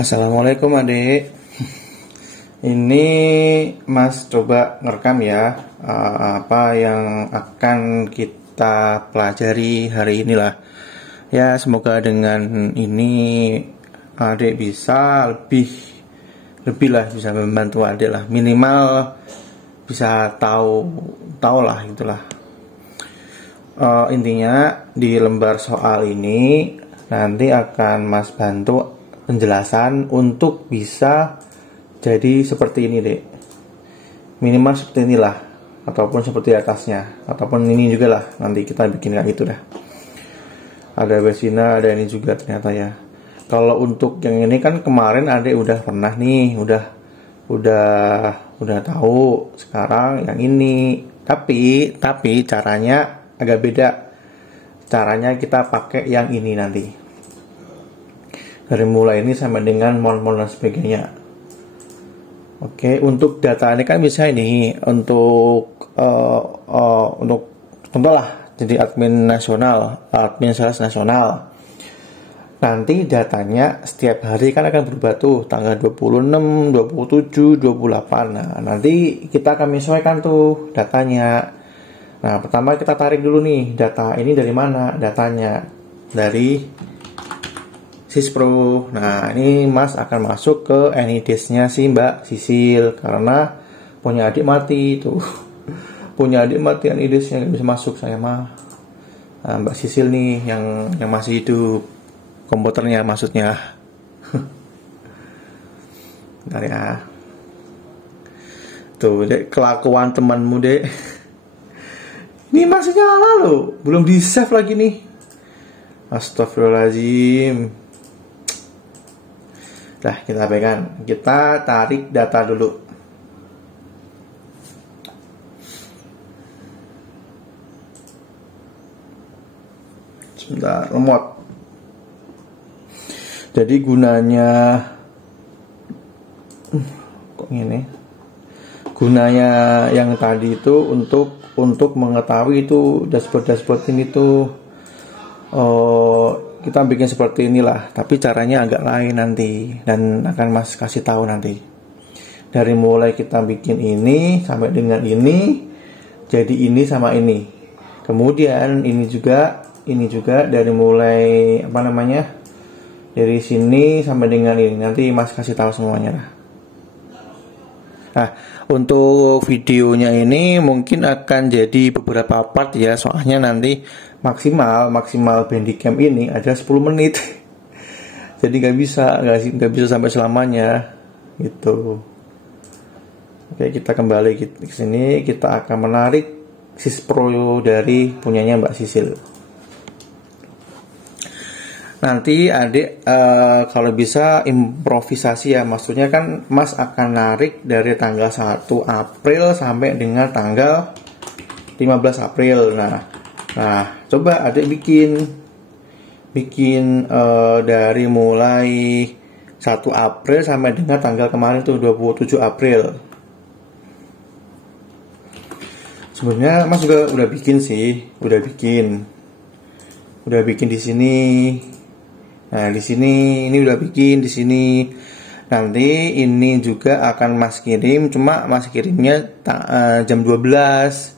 Assalamualaikum adik. Ini Mas coba ngerekam ya, apa yang akan kita pelajari hari inilah. Ya semoga dengan ini adik bisa lebih lah, bisa membantu adik lah, minimal bisa tahu lah itulah. Intinya di lembar soal ini nanti akan Mas bantu penjelasan untuk bisa jadi seperti ini dek, minimal seperti inilah, ataupun seperti atasnya, ataupun ini juga lah, nanti kita bikin kayak gitu dah. Ada besina, ada ini juga ternyata ya. Kalau untuk yang ini kan kemarin adek udah pernah nih, udah tahu. Sekarang yang ini tapi caranya agak beda. Caranya kita pakai yang ini nanti, dari mulai ini sampai dengan mol-mol dan sebagainya. Oke, untuk data ini kan bisa ini untuk contoh lah, jadi admin sales nasional. Nanti datanya setiap hari kan akan berubah tuh, tanggal 26, 27, 28. Nah, nanti kita akan menyesuaikan tuh datanya. Nah, pertama kita tarik dulu nih, data ini dari mana? Datanya dari Sispro. Nah, ini Mas akan masuk ke Anydesk-nya si Mbak Sisil, karena punya adik mati tuh. Punya adik mati Anydesk-nya nggak bisa masuk saya mah. Nah, Mbak Sisil nih yang masih hidup, komputernya maksudnya. Bentar ya. Tuh, dek, kelakuan temanmu dek. Ini masih nyala loh, belum di save lagi nih. Astagfirullahaladzim. Nah, kita pegang, kita tarik data dulu. Sebentar, remote. Jadi gunanya kok gini? Gunanya yang tadi itu untuk mengetahui itu dashboard ini tuh, kita bikin seperti inilah, tapi caranya agak lain nanti, dan akan Mas kasih tahu nanti. Dari mulai kita bikin ini sampai dengan ini, jadi ini sama ini. Kemudian ini juga dari mulai dari sini sampai dengan ini. Nanti Mas kasih tahu semuanya lah. Nah, untuk videonya ini mungkin akan jadi beberapa part ya, soalnya nanti maksimal Bandicam ini ada 10 menit. Jadi nggak bisa sampai selamanya gitu. Oke, kita kembali ke sini, kita akan menarik Sispro dari punyanya Mbak Sisil. Nanti adik kalau bisa improvisasi ya, maksudnya kan Mas akan narik dari tanggal 1 April sampai dengan tanggal 15 April. Nah, coba adik bikin dari mulai 1 April sampai dengan tanggal kemarin tuh 27 April. Sebenarnya Mas juga udah bikin di sini. Nah, di sini ini udah bikin di sini. Nanti ini juga akan Mas kirim, cuma Mas kirimnya jam 12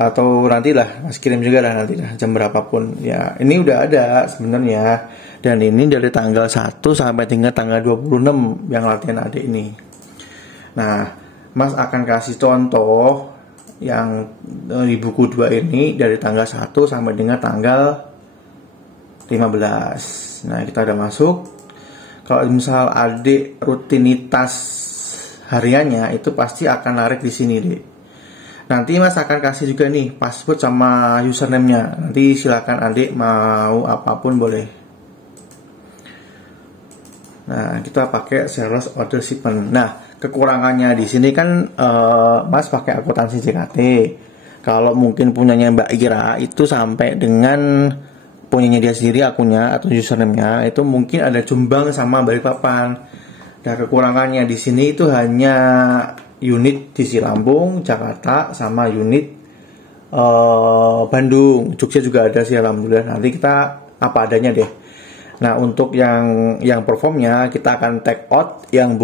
atau nantilah Mas kirim juga lah nanti lah jam berapapun. Ya, ini udah ada sebenarnya. Dan ini dari tanggal 1 sampai dengan tanggal 26 yang latihan adik ini. Nah, Mas akan kasih contoh yang di buku 2 ini dari tanggal 1 sampai dengan tanggal 15. Nah, kita udah masuk. Kalau misal adik rutinitas hariannya itu pasti akan narik di sini deh. Nanti Mas akan kasih juga nih password sama username-nya. Nanti silakan adik mau apapun boleh. Nah, kita pakai sales order shipment. Nah, kekurangannya di sini kan Mas pakai akuntansi JKT. Kalau mungkin punyanya Mbak Ira itu sampai dengan punyanya dia sendiri akunnya atau username-nya itu mungkin ada Jombang sama Balikpapan. Nah, kekurangannya di sini itu hanya unit di Lampung, Jakarta, sama unit Bandung. Jogja juga ada sih alhamdulillah. Nanti kita apa adanya deh. Nah, untuk yang performnya kita akan take out yang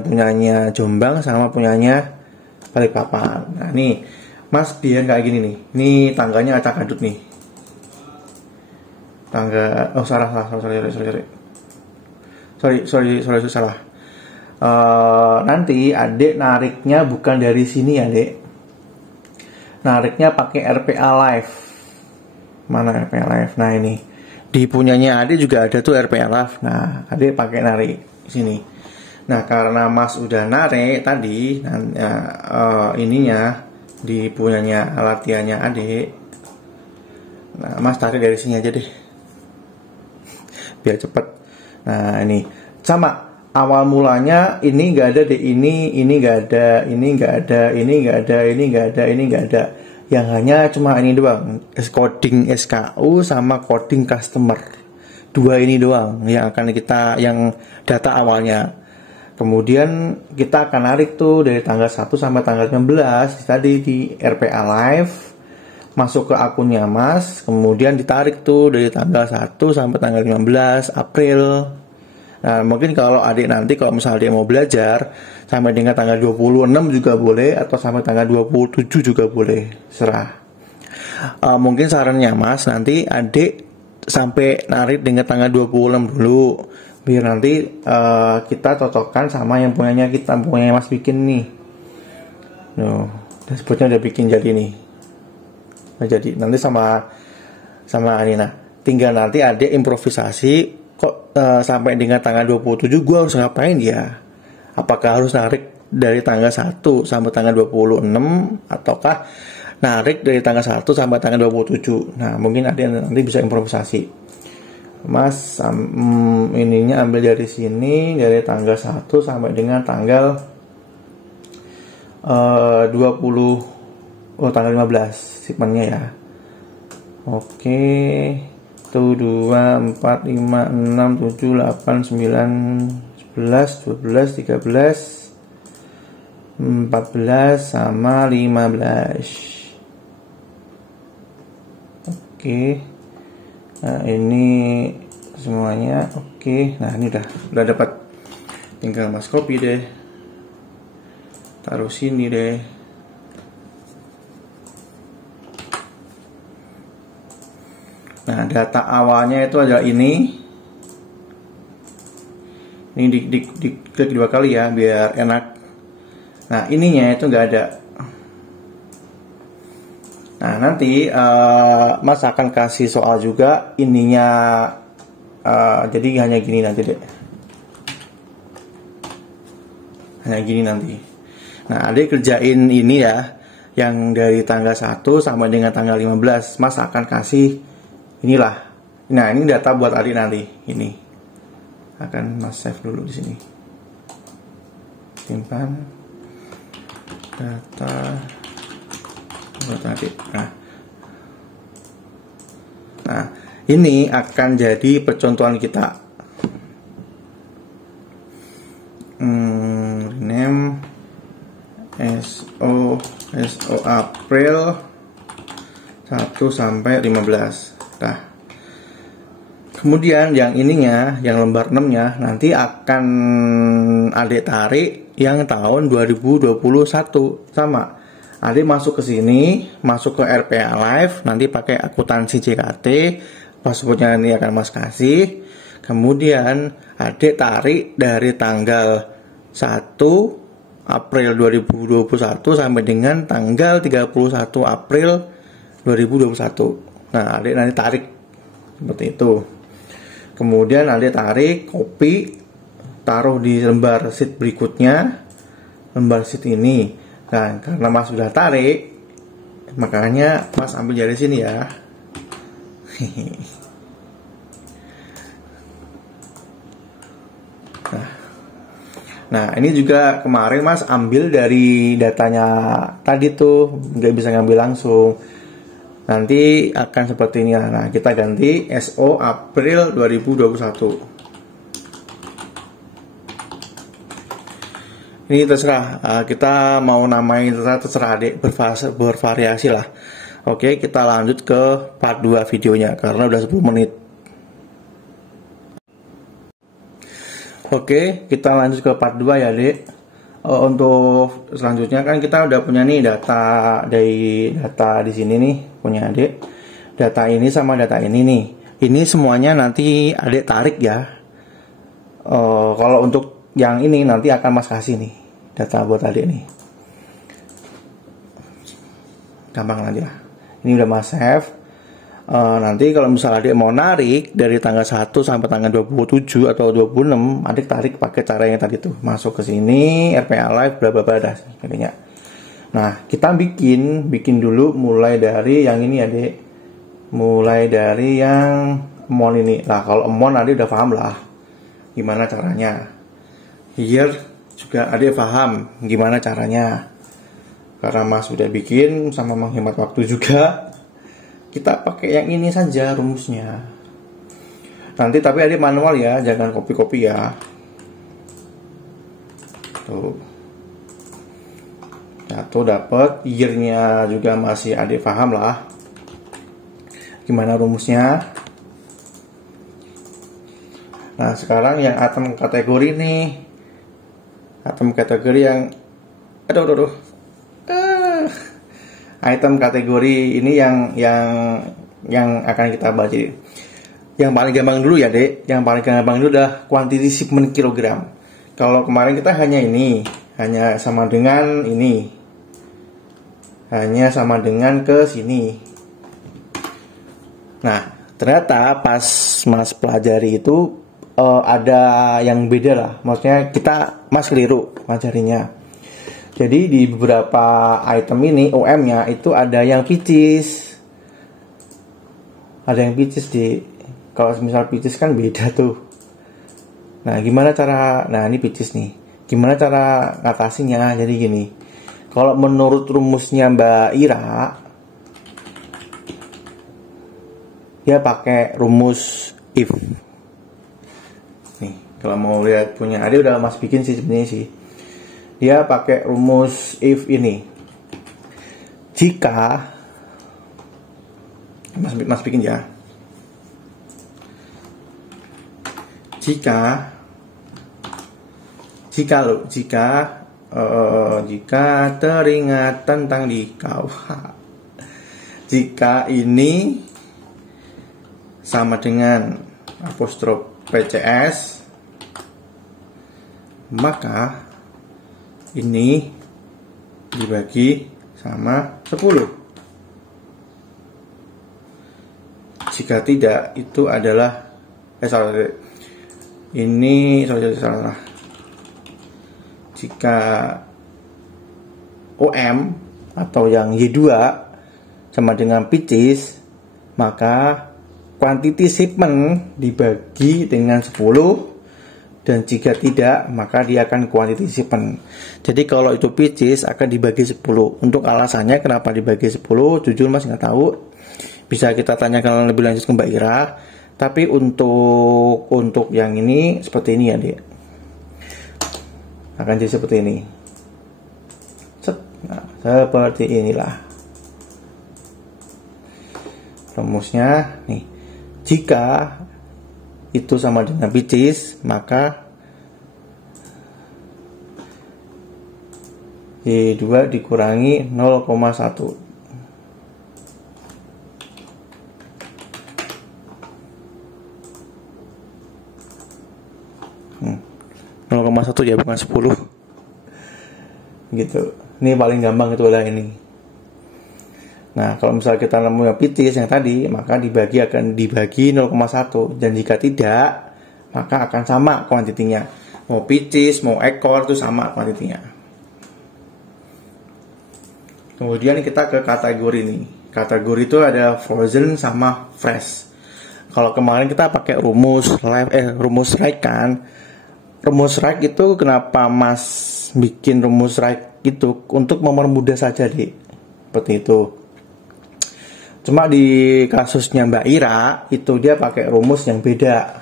punyanya Jombang sama punyanya Balikpapan. Nah, nih Mas biar kayak gini nih. Ini tangganya acak adut nih. Tangga salah. Sorry salah. Nanti Adek nariknya bukan dari sini ya, Dek. Nariknya pakai RPA Live. Mana RPA Live? Nah, ini. Di punyanya Ade juga ada tuh RPA Live. Nah, Ade pakai narik sini. Nah, karena Mas udah narik tadi, ininya di punyanya latihannya Ade. Nah, Mas tarik dari sini aja deh, biar cepet. Nah, ini sama. Awal mulanya ini nggak ada deh, ini nggak ada, ini nggak ada, ini nggak ada, ini nggak ada, ini nggak ada. Yang hanya cuma ini doang, coding SKU sama coding customer. Dua ini doang yang akan yang data awalnya. Kemudian kita akan narik tuh dari tanggal 1 sampai tanggal 15 tadi di RPA Live, masuk ke akunnya Mas, kemudian ditarik tuh dari tanggal 1 sampai tanggal 15 April. Nah, mungkin kalau adik nanti kalau misalnya dia mau belajar sampai dengan tanggal 26 juga boleh, atau sampai tanggal 27 juga boleh, serah. Mungkin sarannya Mas nanti adik sampai narik dengan tanggal 26 dulu, biar nanti kita cocokkan sama yang punyanya Mas bikin nih. Dashboardnya udah bikin jadi nih. Nah, jadi nanti sama ini. Nah, tinggal nanti adik improvisasi. Kok sampai dengan tanggal 27 gue harus ngapain ya? Apakah harus narik dari tanggal 1 sampai tanggal 26, ataukah narik dari tanggal 1 sampai tanggal 27? Nah, mungkin ada yang nanti bisa improvisasi. Mas ininya ambil dari sini, dari tanggal 1 sampai dengan tanggal tanggal 15 segmennya ya. Oke. 1, 2, 4, 5, 6, 7, 8, 9, 11, 12, 13, 14, sama 15. Oke. Nah, ini semuanya oke. Nah, ini udah dapat. Tinggal Mas copy deh. Taruh sini deh. Nah, data awalnya itu adalah ini. Ini diklik 2 kali ya, biar enak. Nah, ininya itu nggak ada. Nah, nanti Mas akan kasih soal juga ininya. Jadi hanya gini nanti deh. Hanya gini nanti. Nah, adik kerjain ini ya, yang dari tanggal 1 sampai dengan tanggal 15. Mas akan kasih inilah. Nah, ini data buat adik nanti. Ini akan Mas save dulu di sini. Simpan data buat adik. Nah, ini akan jadi percontohan kita. Rename SO April 1 sampai 15. Nah, kemudian yang ininya, yang lembar 6-nya nanti akan adik tarik yang tahun 2021. Sama, adik masuk ke sini, masuk ke RPA Live, nanti pakai akuntansi JKT, passwordnya ini akan Mas kasih. Kemudian adik tarik dari tanggal 1 April 2021 sampai dengan tanggal 31 April 2021. Nah, adik nanti tarik seperti itu. Kemudian adik tarik, copy, taruh di lembar sheet berikutnya, lembar sheet ini. Nah, karena Mas sudah tarik, makanya Mas ambil dari sini ya. Nah, ini juga kemarin Mas ambil dari datanya tadi tuh, nggak bisa ngambil langsung. Nanti akan seperti ini. Nah, kita ganti SO April 2021. Ini terserah, kita mau namain terserah adik, bervariasi lah. Oke, kita lanjut ke part 2 videonya karena udah 10 menit. Oke, kita lanjut ke part 2 ya, Dek. Untuk selanjutnya kan kita udah punya nih data di sini nih, punya Adik. Data ini sama data ini nih. Ini semuanya nanti Adik tarik ya. Kalau untuk yang ini nanti akan Mas kasih nih data buat Adik nih. Gampang nanti lah. Ini udah Mas save. Nanti kalau misalnya Adik mau narik dari tanggal 1 sampai tanggal 27 atau 26, Adik tarik pakai cara yang tadi tuh, masuk ke sini, RPA Live, bla bla bla dah jadinya. Nah, kita bikin dulu mulai dari yang ini, Adik. Mulai dari yang Amon ini. Nah, kalau Amon Adik udah paham lah gimana caranya. Here juga Adik paham gimana caranya. Karena Mas sudah bikin sama menghemat waktu juga. Kita pakai yang ini saja rumusnya. Nanti tapi Adik manual ya, jangan copy-copy ya. Tuh. Satu dapat, year-nya juga masih Adik paham lah. Gimana rumusnya? Nah, sekarang yang item kategori nih. Item kategori yang aduh. Item kategori ini yang akan kita bahas. Yang paling gampang dulu ya, Dek. Yang paling gampang dulu udah quantity shipment kilogram. Kalau kemarin kita hanya sama dengan ini. Hanya sama dengan ke sini. Nah, ternyata pas Mas pelajari itu ada yang beda lah. Maksudnya Mas keliru pelajarinya. Jadi di beberapa item ini OM-nya itu ada yang picis. Ada yang picis kalau misal picis kan beda tuh. Nah, ini picis nih. Gimana cara ngatasinya? Jadi gini. Kalau menurut rumusnya Mbak Ira, dia pakai rumus if. Nih, kalau mau lihat punya Ade udah Mas bikin sih sebenarnya sih. Dia pakai rumus if ini. Jika Mas bikin ya. Jika teringat tentang dikau. Jika ini sama dengan apostrof PCS, maka ini dibagi sama 10. Jika tidak, itu adalah salah. Jika OM atau yang Y2 sama dengan picis, maka quantity shipment dibagi dengan 10. Dan jika tidak, maka dia akan quantity shipment. Jadi kalau itu picis akan dibagi 10. Untuk alasannya kenapa dibagi 10, jujur Mas nggak tahu. Bisa kita tanyakan lebih lanjut ke Mbak Ira. Tapi untuk yang ini seperti ini ya, Dek. Akan jadi seperti ini. Nah, seperti inilah rumusnya nih. Jika itu sama dengan picis, maka Y2 dikurangi 0,1. 0,1 ya, bukan 10. Gitu. Ini paling gampang itu adalah ini. Nah, kalau misalnya kita nemu yang picis yang tadi, maka akan dibagi 0,1. Dan jika tidak, maka akan sama kuantitinya. Mau picis, mau ekor, itu sama kuantitinya. Kemudian kita ke kategori nih. Kategori itu ada frozen sama fresh. Kalau kemarin kita pakai rumus right kan. Rumus right itu kenapa Mas bikin rumus right itu untuk mempermudah saja, Dik. Seperti itu. Cuma di kasusnya Mbak Ira itu dia pakai rumus yang beda.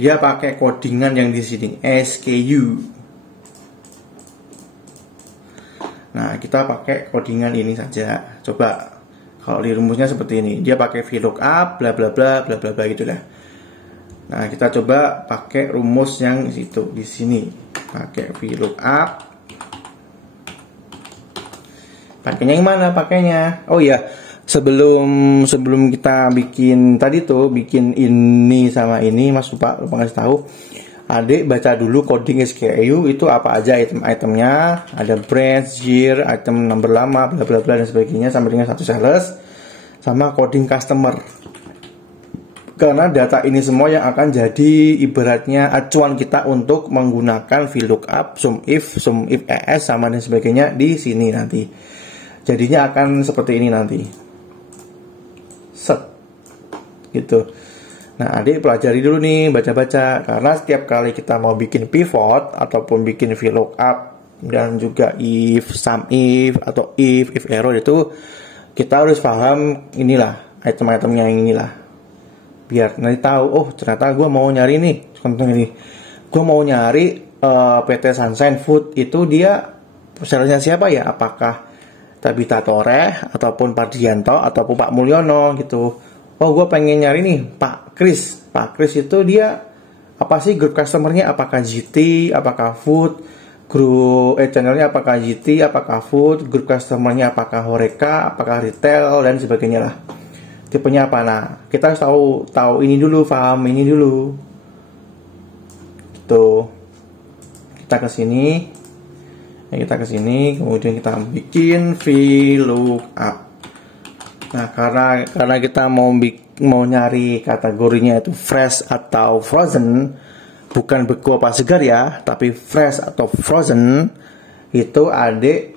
Dia pakai codingan yang di sini SKU. Nah, kita pakai codingan ini saja. Coba kalau di rumusnya seperti ini, dia pakai VLOOKUP bla bla bla bla bla bla gitu lah. Nah, kita coba pakai rumus yang itu di sini. Pakai VLOOKUP. Pakainya yang mana pakainya? Oh iya, sebelum kita bikin tadi tuh, bikin ini sama ini, Mas lupa ngasih tahu. Adik baca dulu coding SKU itu apa aja item-itemnya, ada branch, year, item number lama, bla bla bla dan sebagainya sampai dengan satu sales, sama coding customer. Karena data ini semua yang akan jadi ibaratnya acuan kita untuk menggunakan VLOOKUP, SUMIF ES sama dan sebagainya di sini nanti. Jadinya akan seperti ini nanti. Set. Gitu. Nah, adik pelajari dulu nih, baca-baca. Karena setiap kali kita mau bikin pivot ataupun bikin VLOOKUP dan juga if, SUMIF atau if error itu kita harus paham inilah item-itemnya yang inilah. Biar nanti tahu, oh ternyata gue mau nyari nih, contohnya nih, gue mau nyari PT Sunshine Food itu dia salesnya siapa ya? Apakah Tabita Toreh ataupun Pak Dianto ataupun Pak Mulyono gitu. Oh gue pengen nyari nih Pak Kris. Pak Kris itu dia apa sih grup customernya? Apakah GT, apakah food, grup channelnya apakah GT, apakah food, grup customernya apakah Horeca, apakah retail dan sebagainya lah. Tipenya apa? Nah, kita harus tahu ini dulu, paham ini dulu. Gitu. Kita ke sini. Kita ke sini, kemudian kita bikin VLOOKUP. Nah, karena kita mau nyari kategorinya itu fresh atau frozen, bukan beku apa segar ya, tapi fresh atau frozen, itu adik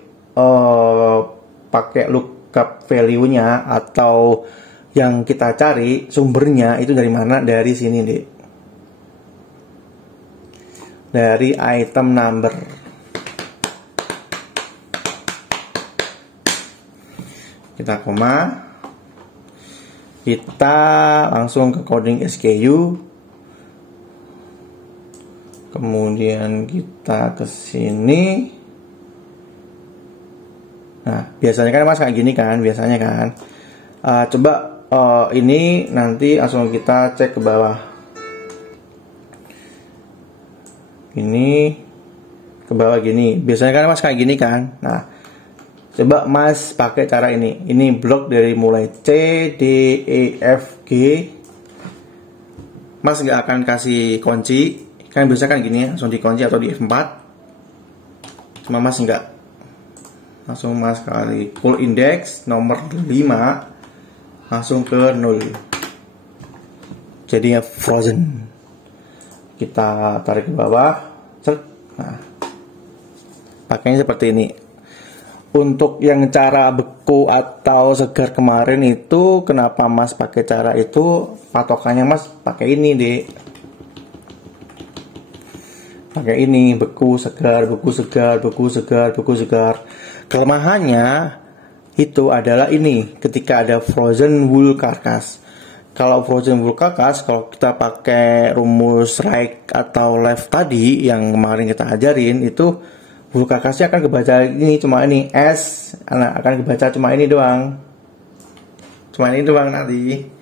pakai lookup value-nya atau yang kita cari sumbernya itu dari mana? Dari sini, Dek. Dari item number. Kita koma. Kita langsung ke coding SKU. Kemudian kita ke sini. Nah, biasanya kan Mas kayak gini kan, biasanya kan. Coba ini nanti langsung kita cek ke bawah. Ini ke bawah gini. Biasanya kan Mas kayak gini kan. Nah, coba Mas pakai cara ini. Ini blok dari mulai C, D, E, F, G. Mas nggak akan kasih kunci. Kan biasa kan gini ya, langsung dikunci atau di F4. Cuma Mas nggak. Langsung Mas kali full index nomor 5. Langsung ke 0. Jadinya frozen. Kita tarik ke bawah. Nah, pakainya seperti ini. Untuk yang cara beku atau segar kemarin itu, kenapa Mas pakai cara itu? Patokannya Mas pakai ini, Dek. Pakai ini, beku, segar, beku, segar, beku, segar, beku, segar. Kelemahannya itu adalah ini, ketika ada frozen wool carcass. Kalau frozen wool carcass, kalau kita pakai rumus right atau left tadi yang kemarin kita ajarin itu, wool carcassnya akan kebaca ini, cuma ini S, akan kebaca cuma ini doang, nanti.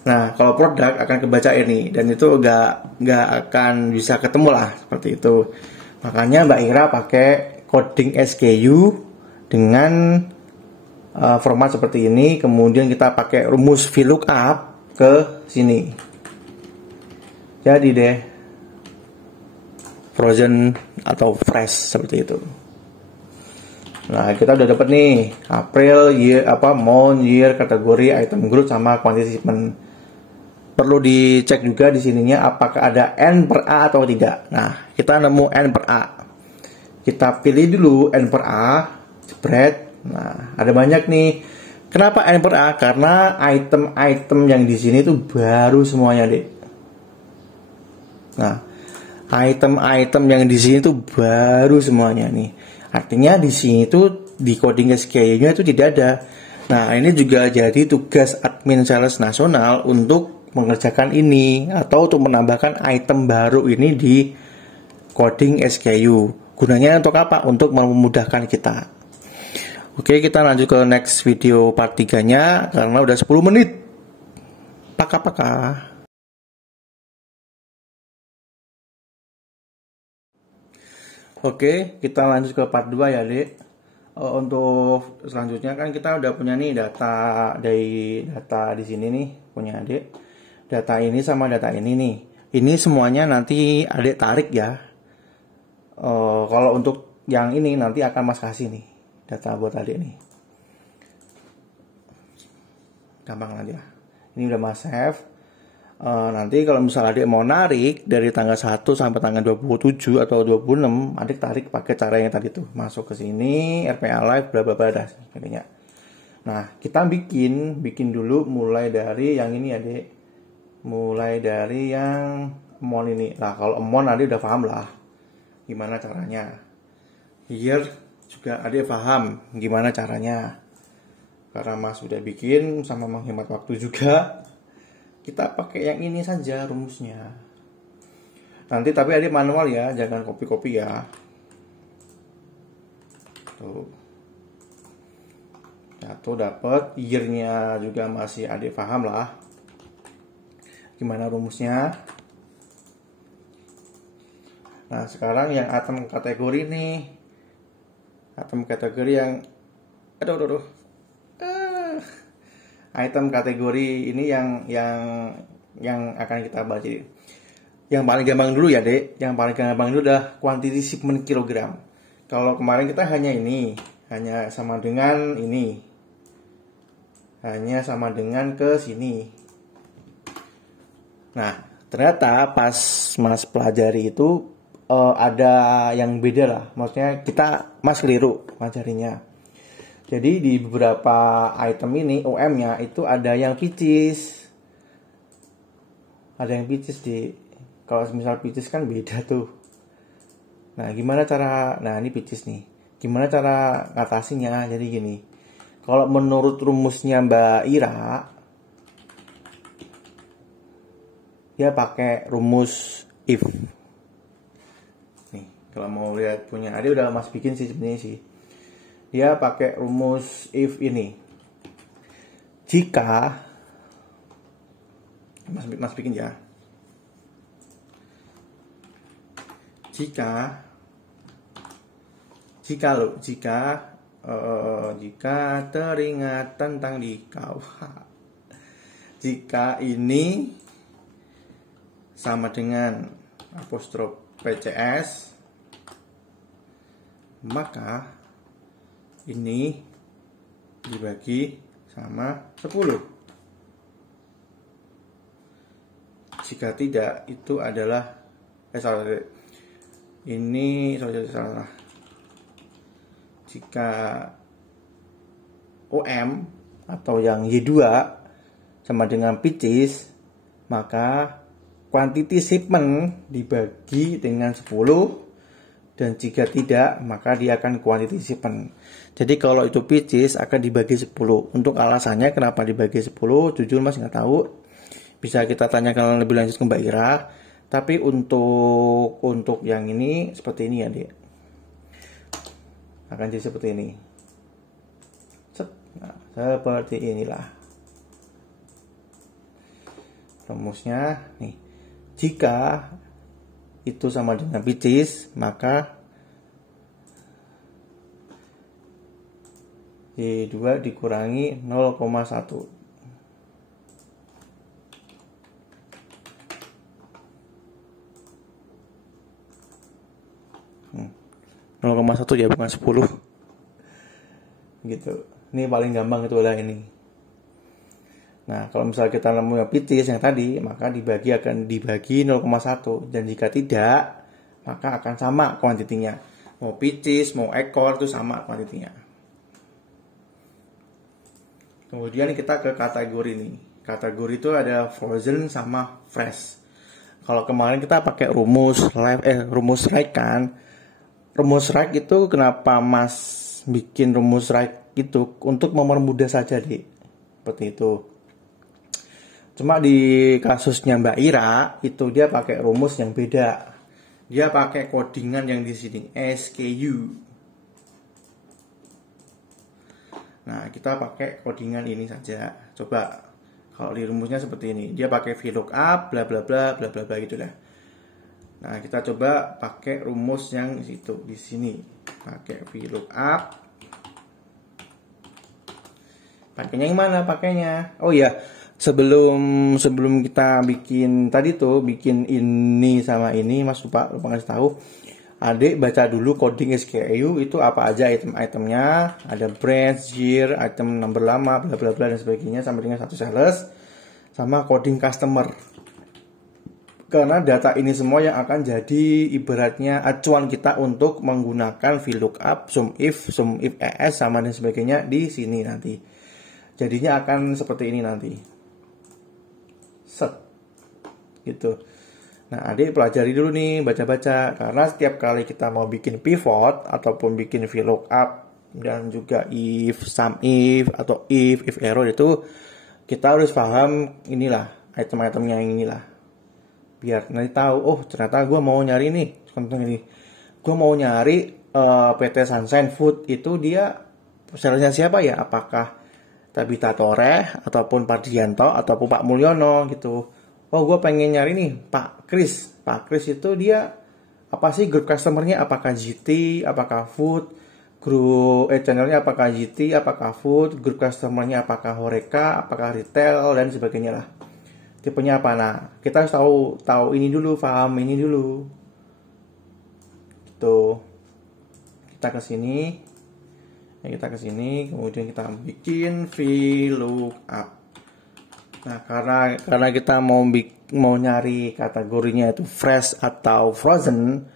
Nah, kalau produk akan kebaca ini, dan itu nggak akan bisa ketemu lah seperti itu. Makanya Mbak Ira pakai coding SKU dengan format seperti ini. Kemudian kita pakai rumus VLOOKUP ke sini. Jadi deh frozen atau fresh seperti itu. Nah, kita udah dapat nih April, year, month, year, kategori, item group sama quantity shipment. Perlu dicek juga di sininya apakah ada N per A atau tidak. Nah, kita nemu N per A. Kita pilih dulu N per A, spread. Nah, ada banyak nih. Kenapa N per A? Karena item-item yang di sini tuh baru semuanya, Dek. Nah, item-item yang di sini tuh baru semuanya nih. Artinya di sini tuh di coding SKU-nya itu tidak ada. Nah, ini juga jadi tugas admin sales nasional untuk mengerjakan ini atau untuk menambahkan item baru ini di coding SKU. Gunanya untuk apa? Untuk memudahkan kita. Oke, kita lanjut ke next video part 3-nya karena udah 10 menit. Paka-paka. Oke, kita lanjut ke part 2 ya, Dek. Untuk selanjutnya kan kita udah punya nih data di sini nih, punya Adik. Data ini sama data ini nih. Ini semuanya nanti Adik tarik ya. Kalau untuk yang ini nanti akan Mas kasih nih data buat Adik nih. Gampang nanti lah. Ini udah Mas save. Nanti kalau misalnya Adik mau narik dari tanggal 1 sampai tanggal 27 atau 26, Adik tarik pakai cara yang tadi tuh. Masuk ke sini, RPA Live, bla bla bla dah sebagainya. Nah, kita bikin dulu mulai dari yang ini Adik. Mulai dari yang Emon ini. Nah, kalau Emon Adik udah paham lah gimana caranya. Biar juga Adik paham gimana caranya. Karena Mas sudah bikin sama menghemat waktu juga. Kita pakai yang ini saja rumusnya. Nanti tapi Adik manual ya, jangan copy-copy ya. Tuh. Tuh dapat, year-nya juga masih Adik paham lah. Gimana rumusnya? Nah, sekarang yang item kategori nih. Item kategori yang aduh. Item kategori ini yang akan kita baca. Yang paling gampang dulu ya, Dek. Yang paling gampang dulu udah quantity shipment kilogram. Kalau kemarin kita hanya sama dengan ini. Hanya sama dengan ke sini. Nah, ternyata pas Mas pelajari itu ada yang beda lah. Maksudnya Mas keliru pelajarinya. Jadi di beberapa item ini OM-nya itu ada yang picis. Ada yang picis kalau misal picis kan beda tuh. Nah, ini picis nih. Gimana cara ngatasinya? Jadi gini. Kalau menurut rumusnya Mbak Ira, dia pakai rumus if. Nih, kalau mau lihat punya Ade udah Mas bikin sih sebenarnya sih. Dia pakai rumus if ini. Jika Mas bikin ya. Jika teringat tentang dikau. Jika ini sama dengan apostrof PCS, maka ini dibagi sama 10. Jika tidak, itu adalah salah. Jika OM atau yang Y2 sama dengan picis, maka quantity shipment dibagi dengan 10. Dan jika tidak, maka dia akan quantity shipment. Jadi kalau itu picis akan dibagi 10. Untuk alasannya kenapa dibagi 10, jujur Mas nggak tahu. Bisa kita tanyakan lebih lanjut ke Mbak Ira. Tapi untuk yang ini seperti ini ya, Dek. Akan jadi seperti ini. Nah, seperti inilah. Rumusnya nih. Jika itu sama dengan picis, maka Y2 dikurangi 0,1. 0,1 ya, bukan 10. Gitu. Ini paling gampang itu adalah ini. Nah, kalau misalnya kita nemu yang picis yang tadi, maka akan dibagi 0,1. Dan jika tidak, maka akan sama kuantitinya. Mau picis, mau ekor, itu sama kuantitinya. Kemudian kita ke kategori nih. Kategori itu ada frozen sama fresh. Kalau kemarin kita pakai rumus right kan. Rumus right itu kenapa Mas bikin rumus right itu untuk mempermudah saja, Dik. Seperti itu. Cuma di kasusnya Mbak Ira itu dia pakai rumus yang beda. Dia pakai codingan yang di sini SKU. Nah, kita pakai codingan ini saja. Coba kalau di rumusnya seperti ini. Dia pakai VLOOKUP bla bla bla bla bla bla gitu dah. Nah, kita coba pakai rumus yang situ di sini. Pakai VLOOKUP. Pakainya yang mana pakainya? Oh iya, sebelum kita bikin tadi tuh, bikin ini sama ini, Mas lupa ngasih tahu. Adik baca dulu coding SKU itu apa aja item-itemnya, ada branch, year, item number lama, bla bla bla dan sebagainya sampai dengan satu sales, sama coding customer. Karena data ini semua yang akan jadi ibaratnya acuan kita untuk menggunakan VLOOKUP, SUMIF ES sama dan sebagainya di sini nanti. Jadinya akan seperti ini nanti. Set. Gitu. Nah, adik pelajari dulu nih, baca-baca. Karena setiap kali kita mau bikin pivot, ataupun bikin VLOOKUP, dan juga if, SUMIF, atau if error itu, kita harus paham inilah, item-itemnya yang inilah. Biar nanti tahu, oh ternyata gue mau nyari nih, contohnya ini. Gue mau nyari PT Sunshine Food, itu dia salesnya siapa ya? Apakah Tabita Toreh, ataupun Pak Dianto, ataupun Pak Mulyono gitu. Oh, gue pengen nyari nih Pak Kris. Pak Kris itu dia apa sih grup customernya? Apakah GT, apakah food, grup channelnya apakah GT, apakah food, grup customernya apakah Horeca, apakah retail dan sebagainya lah. Tipenya apa? Nah, kita harus tahu ini dulu, paham ini dulu. Gitu. Kita ke sini. Kita ke sini, kemudian kita bikin VLOOKUP. Nah, karena kita mau nyari kategorinya itu fresh atau frozen,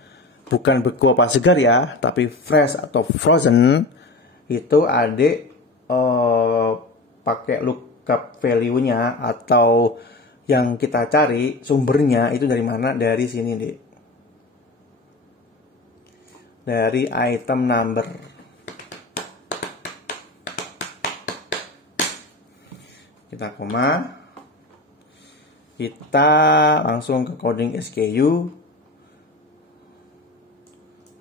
bukan beku apa segar ya, tapi fresh atau frozen, itu adik pakai lookup value-nya atau yang kita cari sumbernya itu dari mana? Dari sini, Dek. Dari item number. Kita koma, kita langsung ke coding SKU,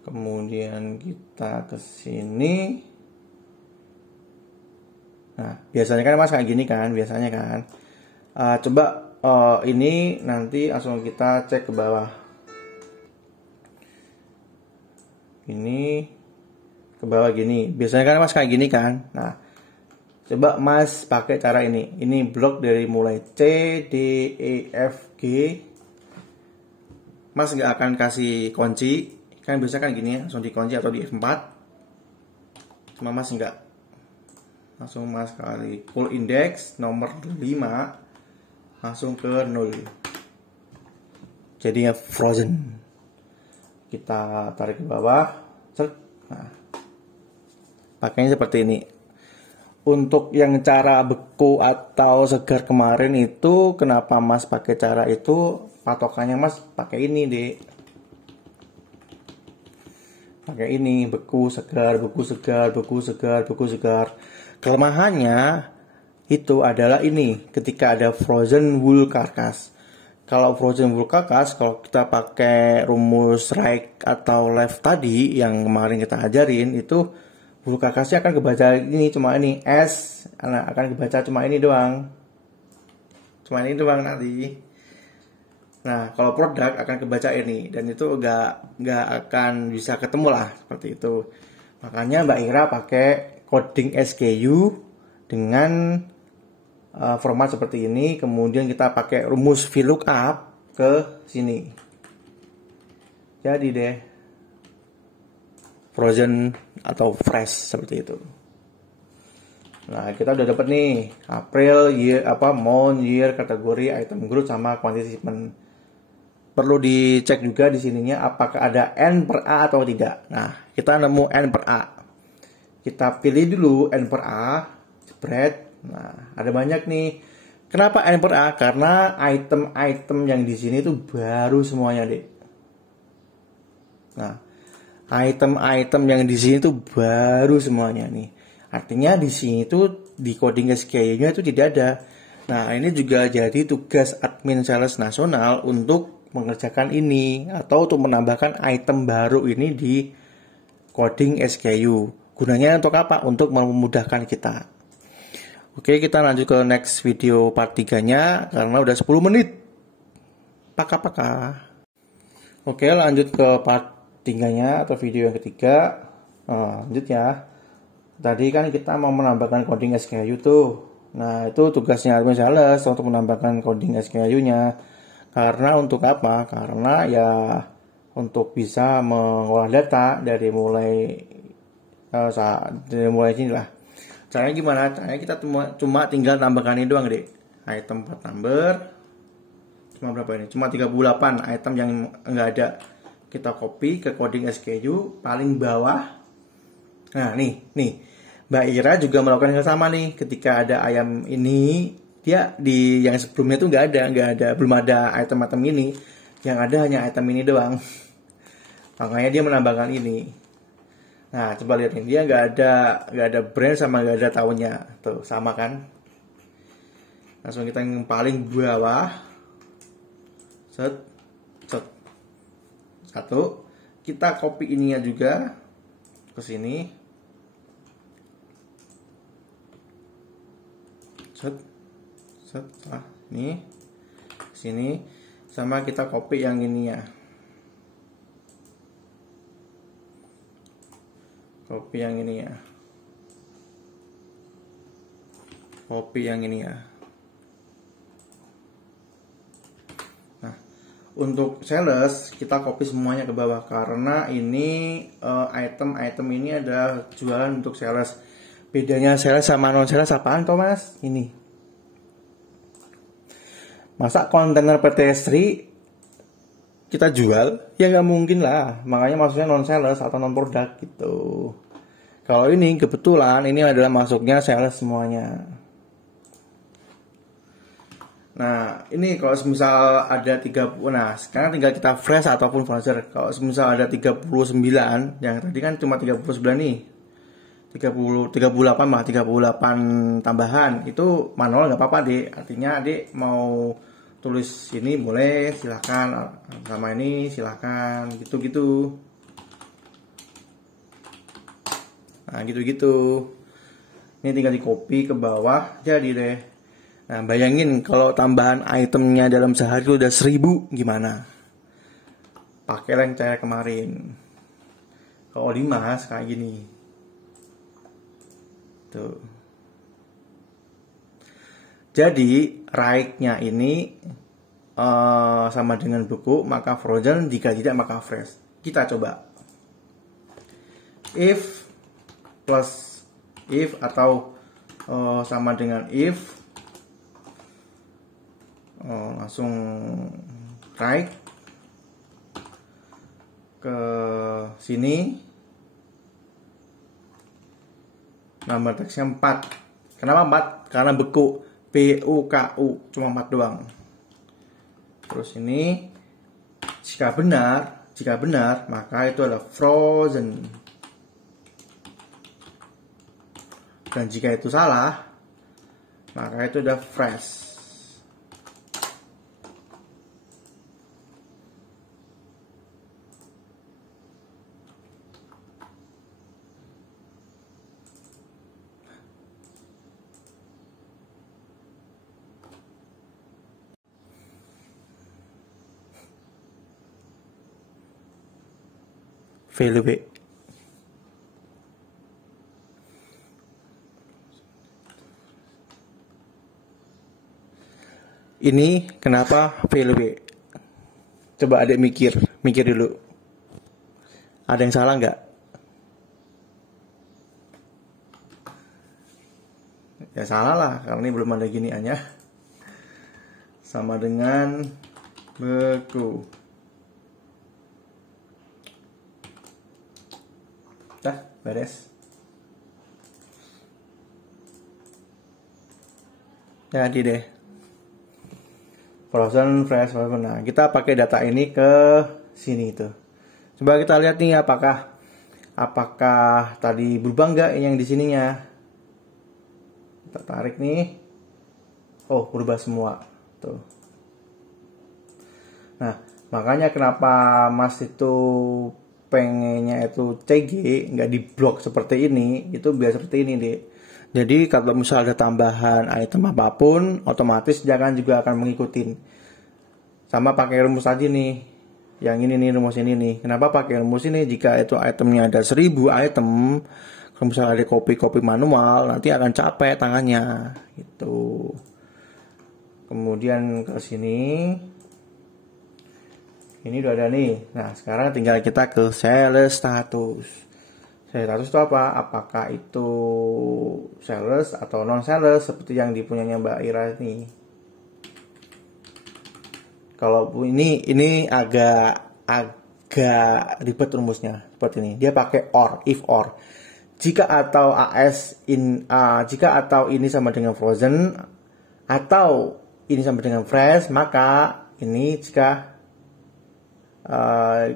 kemudian kita ke sini. Nah, biasanya kan Mas kayak gini kan, biasanya kan. Coba ini nanti langsung kita cek ke bawah. Ini ke bawah gini, biasanya kan Mas kayak gini kan. Nah, coba Mas pakai cara ini. Ini blok dari mulai C, D, E, F, G. Mas nggak akan kasih kunci. Kan biasa kan gini ya, langsung dikunci atau di F4. Cuma Mas nggak. Langsung Mas kali full index nomor 5. Langsung ke 0. Jadinya frozen. Kita tarik ke bawah. Nah, pakainya seperti ini. Untuk yang cara beku atau segar kemarin itu, kenapa Mas pakai cara itu? Patokannya Mas pakai ini, Dek. Pakai ini, beku segar, beku segar, beku segar, beku segar. Kelemahannya itu adalah ini, ketika ada frozen wool carcass. Kalau frozen wool carcass, kalau kita pakai rumus right atau left tadi yang kemarin kita ajarin itu, wool carcassnya akan kebaca ini, cuma ini S, akan kebaca cuma ini doang. Cuma ini doang nanti. Nah, kalau produk akan kebaca ini, dan itu nggak akan bisa ketemu lah seperti itu. Makanya Mbak Ira pakai coding SKU dengan format seperti ini, kemudian kita pakai rumus VLOOKUP ke sini. Jadi deh frozen atau fresh seperti itu. Nah, kita udah dapat nih April, year, month, year, kategori, item group sama quantity shipment. Perlu dicek juga di sininya apakah ada N per A atau tidak. Nah, kita nemu N per A. Kita pilih dulu N per A, spread. Nah, ada banyak nih. Kenapa N per A? Karena item-item yang di sini itu baru semuanya, Dek. Nah, item-item yang di sini itu baru semuanya nih. Artinya di sini tuh di coding SKU-nya itu tidak ada. Nah, ini juga jadi tugas admin sales nasional untuk mengerjakan ini atau untuk menambahkan item baru ini di coding SKU. Gunanya untuk apa? Untuk memudahkan kita. Oke, kita lanjut ke next video part 3-nya karena udah 10 menit. Paka-paka. Oke, lanjut ke part 3-nya atau video yang ketiga. Lanjut ya. Tadi kan kita mau menambahkan coding SKU tuh. Nah, itu tugasnya admin sales untuk menambahkan coding SKU-nya. Karena untuk apa? Karena ya untuk bisa mengolah data dari mulai sini lah. Caranya gimana? Caranya kita cuma tinggal tambahkan ini doang, Dek. Item part number. Cuma berapa ini? Cuma 38 item yang enggak ada. Kita copy ke coding SKU paling bawah. Nah, nih. Mbak Ira juga melakukan hal sama nih. Ketika ada ayam ini, dia di yang sebelumnya tuh nggak ada, belum ada item-item ini. Yang ada hanya item ini doang. Makanya dia menambahkan ini. Nah, coba lihat nih, dia nggak ada brand sama nggak ada tahunnya. Tuh, sama kan? Langsung kita yang paling bawah. Set. Satu. Kita copy ininya juga ke sini. Set. Ini sini, sama kita copy yang ini ya. Copy yang ini ya. Nah, untuk sales kita copy semuanya ke bawah karena ini item ini adalah jualan untuk sales. Bedanya sales sama non sales apaan, Thomas? Ini. Masa kontainer PT3 kita jual? Ya nggak mungkin lah. Makanya maksudnya non sales atau non produk gitu. Kalau ini kebetulan ini adalah masuknya sales semuanya. Nah, ini kalau misal ada 30, nah sekarang tinggal kita fresh ataupun voucher. Kalau misal ada 39, yang tadi kan cuma 39 nih. 38 tambahan itu manual nggak apa-apa, Dek. Artinya Dek mau tulis ini boleh, silahkan, sama ini silahkan, gitu-gitu. Nah, gitu-gitu. Ini tinggal di copy ke bawah, jadi deh. Nah, bayangin kalau tambahan itemnya dalam sehari udah 1000, gimana? Pakai yang saya kemarin. Kalau Dimas kayak gini. Tuh. Jadi right-nya ini sama dengan buku, maka frozen, jika tidak maka fresh. Kita coba. If plus if atau sama dengan if, langsung right ke sini. Nomor teksnya 4. Kenapa 4? Karena beku. BUKU cuma 4 doang. Terus ini jika benar maka itu adalah frozen. Dan jika itu salah maka itu adalah fresh. VLB. Ini kenapa VLB? Coba adik mikir dulu. Ada yang salah nggak? Ya salah lah, karena ini belum ada giniannya. Sama dengan beku. Dah, beres. Jadi deh. Frozen, fresh, frozen. Nah, kita pakai data ini ke sini tuh. Coba kita lihat nih apakah tadi berubah nggak yang di sininya. Kita tarik nih. Oh, berubah semua. Tuh. Nah, makanya kenapa Mas itu pengennya itu CG, nggak di blok seperti ini, itu biar seperti ini, Dek. Jadi kalau misal ada tambahan item apapun, otomatis jangan juga akan mengikuti. Sama pakai rumus tadi nih. Yang ini nih, rumus ini nih. Kenapa pakai rumus ini? Jika itu itemnya ada 1000 item, kalau misalnya ada copy manual, nanti akan capek tangannya gitu. Kemudian ke sini, ini udah ada nih. Nah, sekarang tinggal kita ke sales status. Sales status itu apa? Apakah itu sales atau non sales seperti yang dipunyanya Mbak Ira ini? Kalau ini agak ribet rumusnya seperti ini. Dia pakai or, if or. Jika atau jika atau ini sama dengan frozen atau ini sama dengan fresh, maka ini jika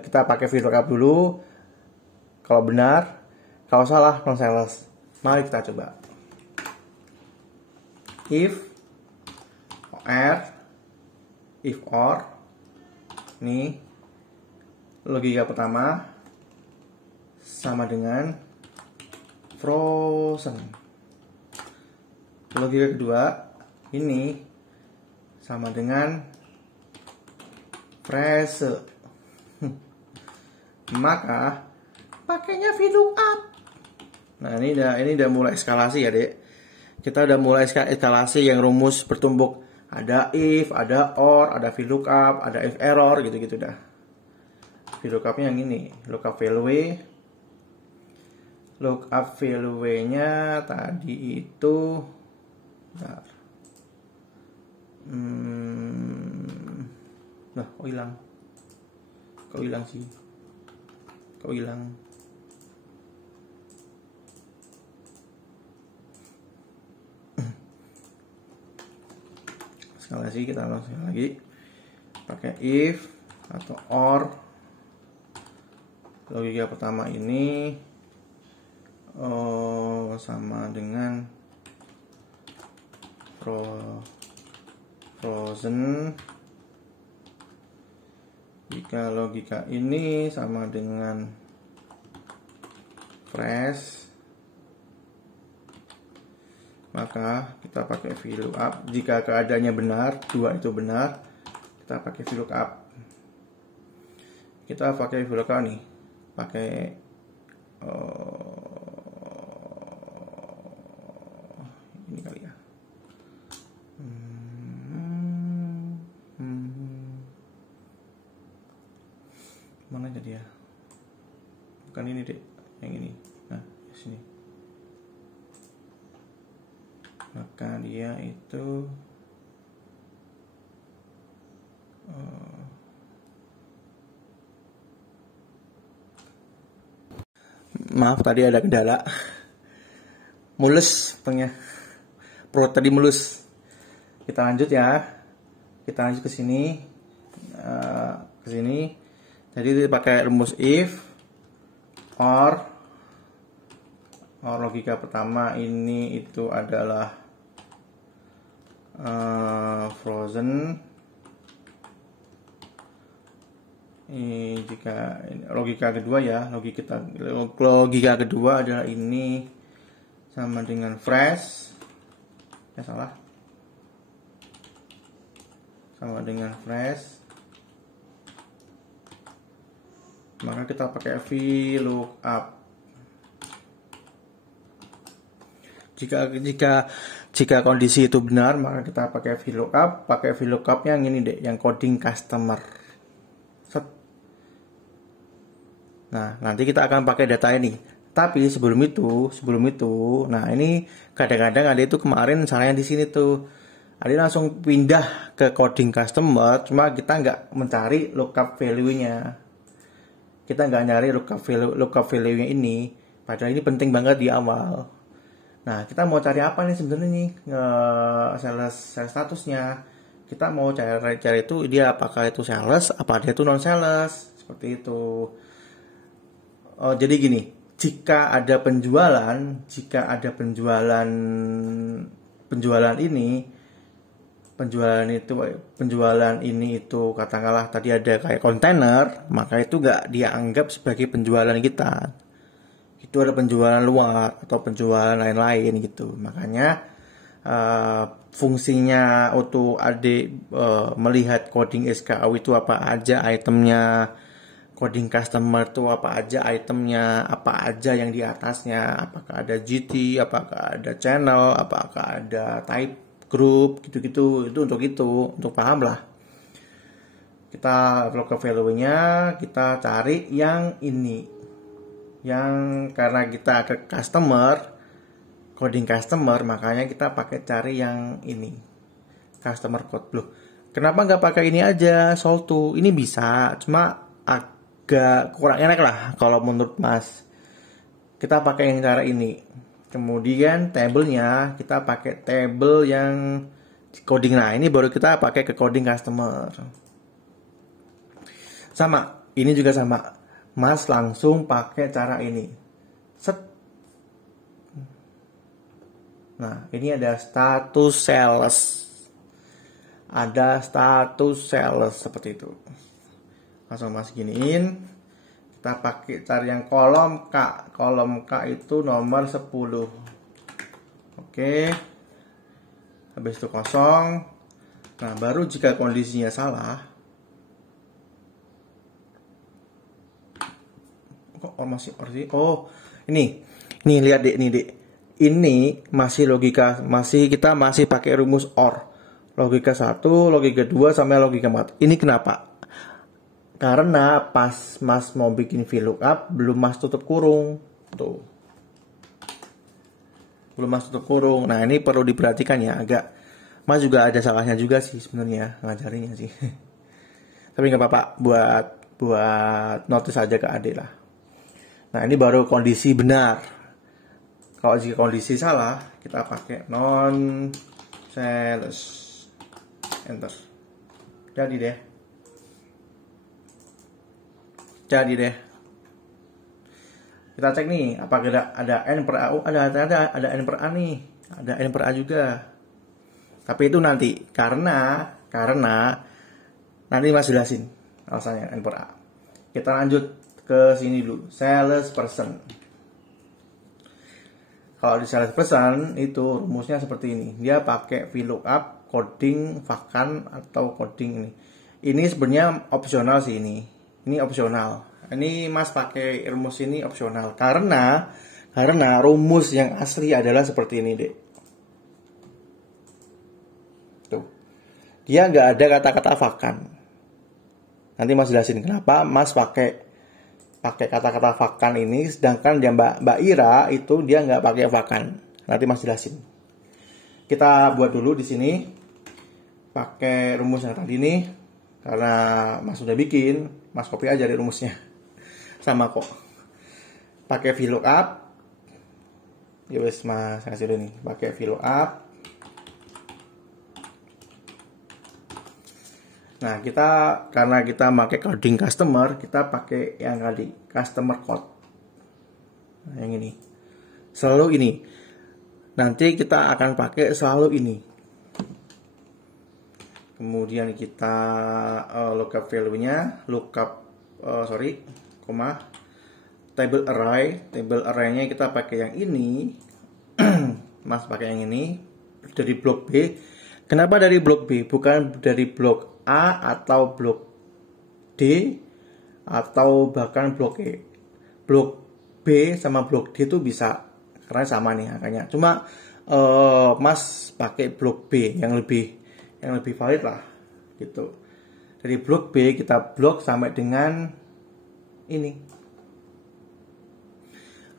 kita pakai VLOOKUP dulu. Kalau benar, kalau salah non sales. Mari kita coba. If or, ini logika pertama sama dengan frozen. Logika kedua ini sama dengan fresh. Maka pakainya VLOOKUP. Nah, ini udah mulai eskalasi ya, Dek. Kita udah mulai eskalasi yang rumus bertumbuk. Ada if, ada or, ada VLOOKUP, ada if error, gitu-gitu dah. VLOOKUP-nya yang ini, lookup value. Lookup value-nya tadi itu bentar. Nah, kok hilang? Kok hilang sih? Kok hilang? Sekali lagi kita langsung lagi pakai if atau or. Logika pertama ini sama dengan frozen. Jika logika ini sama dengan fresh, maka kita pakai VLOOKUP. Jika keadaannya benar, dua itu benar, kita pakai VLOOKUP. Kita pakai VLOOKUP nih, pakai ini kali ya. Mana jadi ya? Bukan ini deh, yang ini. Nah, sini. Maka dia itu maaf tadi ada kendala mulus tengah perut tadi mulus. Kita lanjut ya, kita lanjut ke sini, jadi pakai rumus if or logika pertama ini itu adalah frozen. Jika logika kedua ya, logika kedua adalah ini sama dengan fresh. Ya salah. Sama dengan fresh. Maka kita pakai VLOOKUP. Jika kondisi itu benar, maka kita pakai VLOOKUP. Pakai VLOOKUP yang ini deh, yang coding customer. Set. Nah, nanti kita akan pakai data ini. Tapi sebelum itu, nah ini kadang-kadang ada itu kemarin caranya di sini tuh. Ada langsung pindah ke coding customer, cuma kita nggak mencari lookup value-nya. Kita nggak nyari lookup value-nya ini. Padahal ini penting banget di awal. Nah, kita mau cari apa nih sebenarnya nih sales statusnya? Kita mau cari itu dia apakah itu sales, apa dia itu non sales, seperti itu. Jadi gini, jika ada penjualan ini itu katakanlah tadi ada kayak kontainer, maka itu nggak dianggap sebagai penjualan kita. Itu ada penjualan luar atau penjualan lain-lain gitu. Makanya fungsinya auto adik melihat coding SKU itu apa aja itemnya, coding customer itu apa aja itemnya, apa aja yang di atasnya, apakah ada GT, apakah ada channel, apakah ada type group, gitu-gitu. Itu untuk paham lah. Kita upload ke value-nya, kita cari yang ini, yang karena kita ke customer, coding customer, makanya kita pakai cari yang ini, customer code. Loh, kenapa nggak pakai ini aja, sold to? Ini bisa, cuma agak kurang enak lah kalau menurut Mas. Kita pakai yang cara ini. Kemudian tabelnya kita pakai tabel yang coding. Nah, ini baru kita pakai ke coding customer. Sama, ini juga sama. Mas langsung pakai cara ini. Set. Nah, ini ada status sales. Ada status sales seperti itu. Langsung Mas giniin. Kita pakai cari yang kolom K. Kolom K itu nomor 10. Oke. Habis itu kosong. Nah, baru jika kondisinya salah. Kok masih oh, ini lihat Dek, ini Dek. Ini masih logika, kita masih pakai rumus OR. Logika 1, logika 2 sampai logika 4. Ini kenapa? Karena pas Mas mau bikin VLOOKUP belum Mas tutup kurung. Tuh. Belum Mas tutup kurung. Nah, ini perlu diperhatikan ya, agak Mas juga ada salahnya juga sih sebenarnya ngajarinnya sih. Tapi nggak apa-apa, buat notice aja ke adik lah. Nah, ini baru kondisi benar. Kalau jika kondisi salah, kita pakai non sales. Enter. Jadi deh. Kita cek nih, apakah ada N per A? Ada N per A nih. Ada N per A juga. Tapi itu nanti karena nanti Mas jelasin alasannya N per A. Kita lanjut ke sini dulu, sales person. Kalau di sales person itu rumusnya seperti ini. Dia pakai VLOOKUP, coding, vacant atau coding ini. Ini sebenarnya opsional sih ini. Ini opsional. Ini Mas pakai rumus ini opsional karena rumus yang asli adalah seperti ini, Dek. Tuh. Dia nggak ada kata-kata vacant. Nanti Mas jelasin kenapa Mas pakai kata-kata vacant ini, sedangkan dia Mbak Ira itu dia nggak pakai vacant. Nanti Mas jelasin. Kita buat dulu di sini pakai rumus yang tadi nih, karena Mas sudah bikin, Mas copy aja di rumusnya. Sama kok. Pakai VLOOKUP. Ya wes Mas kasih dulu nih, pakai VLOOKUP. Nah, karena kita pakai coding customer, kita pakai yang tadi, customer code. Nah, yang ini. Selalu ini. Nanti kita akan pakai selalu ini. Kemudian kita lookup value-nya, table array-nya kita pakai yang ini. Mas pakai yang ini dari blok B. Kenapa dari blok B? Bukan dari blok A atau blok D atau bahkan blok E. Blok B sama blok D itu bisa karena sama nih angkanya. Cuma Mas pakai blok B yang lebih valid lah gitu. Dari blok B kita blok sampai dengan ini.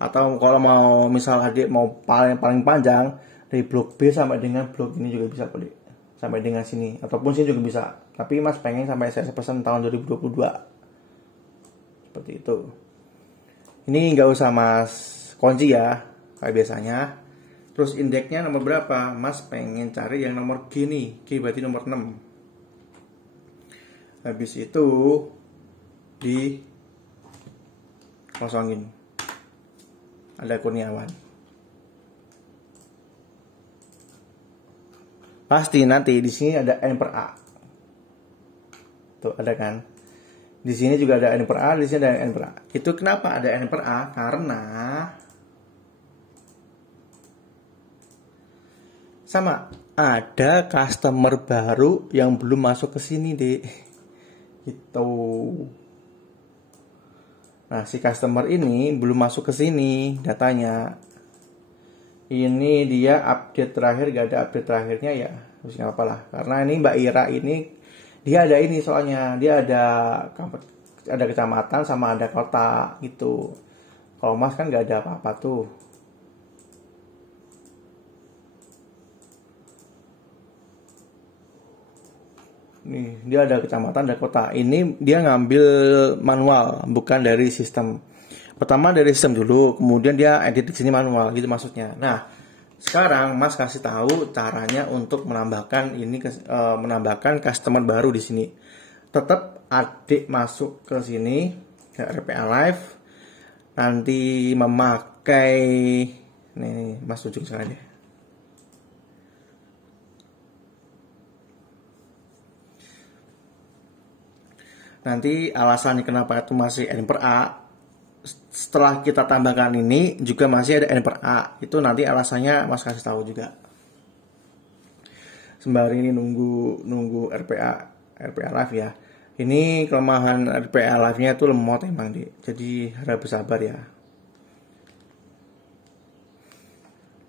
Atau kalau mau misal adik mau paling panjang dari blok B sampai dengan blok ini juga bisa boleh. Sampai dengan sini ataupun sini juga bisa. Tapi Mas pengen sampai saya pesan tahun 2022. Seperti itu. Ini nggak usah Mas kunci ya kayak biasanya. Terus indeksnya nomor berapa? Mas pengen cari yang nomor G nih. G berarti nomor 6. Habis itu di kosongin. Ada Kurniawan. Pasti nanti di sini ada N per A. Tuh ada kan? Di sini juga ada N per A, di sini ada N per A. Itu kenapa ada N per A? Karena sama ada customer baru yang belum masuk ke sini, Dek. Gitu. Nah, si customer ini belum masuk ke sini datanya. Ini dia update terakhir, gak ada update terakhirnya ya. Terus nggak apa-apa, karena ini Mbak Ira ini dia ada ini soalnya, dia ada kecamatan sama ada kota gitu. Kalau Mas kan nggak ada apa-apa tuh. Nih, dia ada kecamatan, ada kota. Ini dia ngambil manual, bukan dari sistem. Pertama dari sistem dulu, kemudian dia edit di sini manual, gitu maksudnya. Nah, sekarang Mas kasih tahu caranya untuk menambahkan menambahkan customer baru di sini. Tetap adik masuk ke sini ke RPA Live, nanti memakai nih Mas ujung sekali. Nanti alasannya kenapa itu masih N per A, setelah kita tambahkan ini juga masih ada N per A. Itu nanti alasannya Mas kasih tahu juga. Sembari ini nunggu RPA Live ya. Ini kelemahan RPA Live-nya itu lemot emang, Dik. Jadi harap bersabar ya.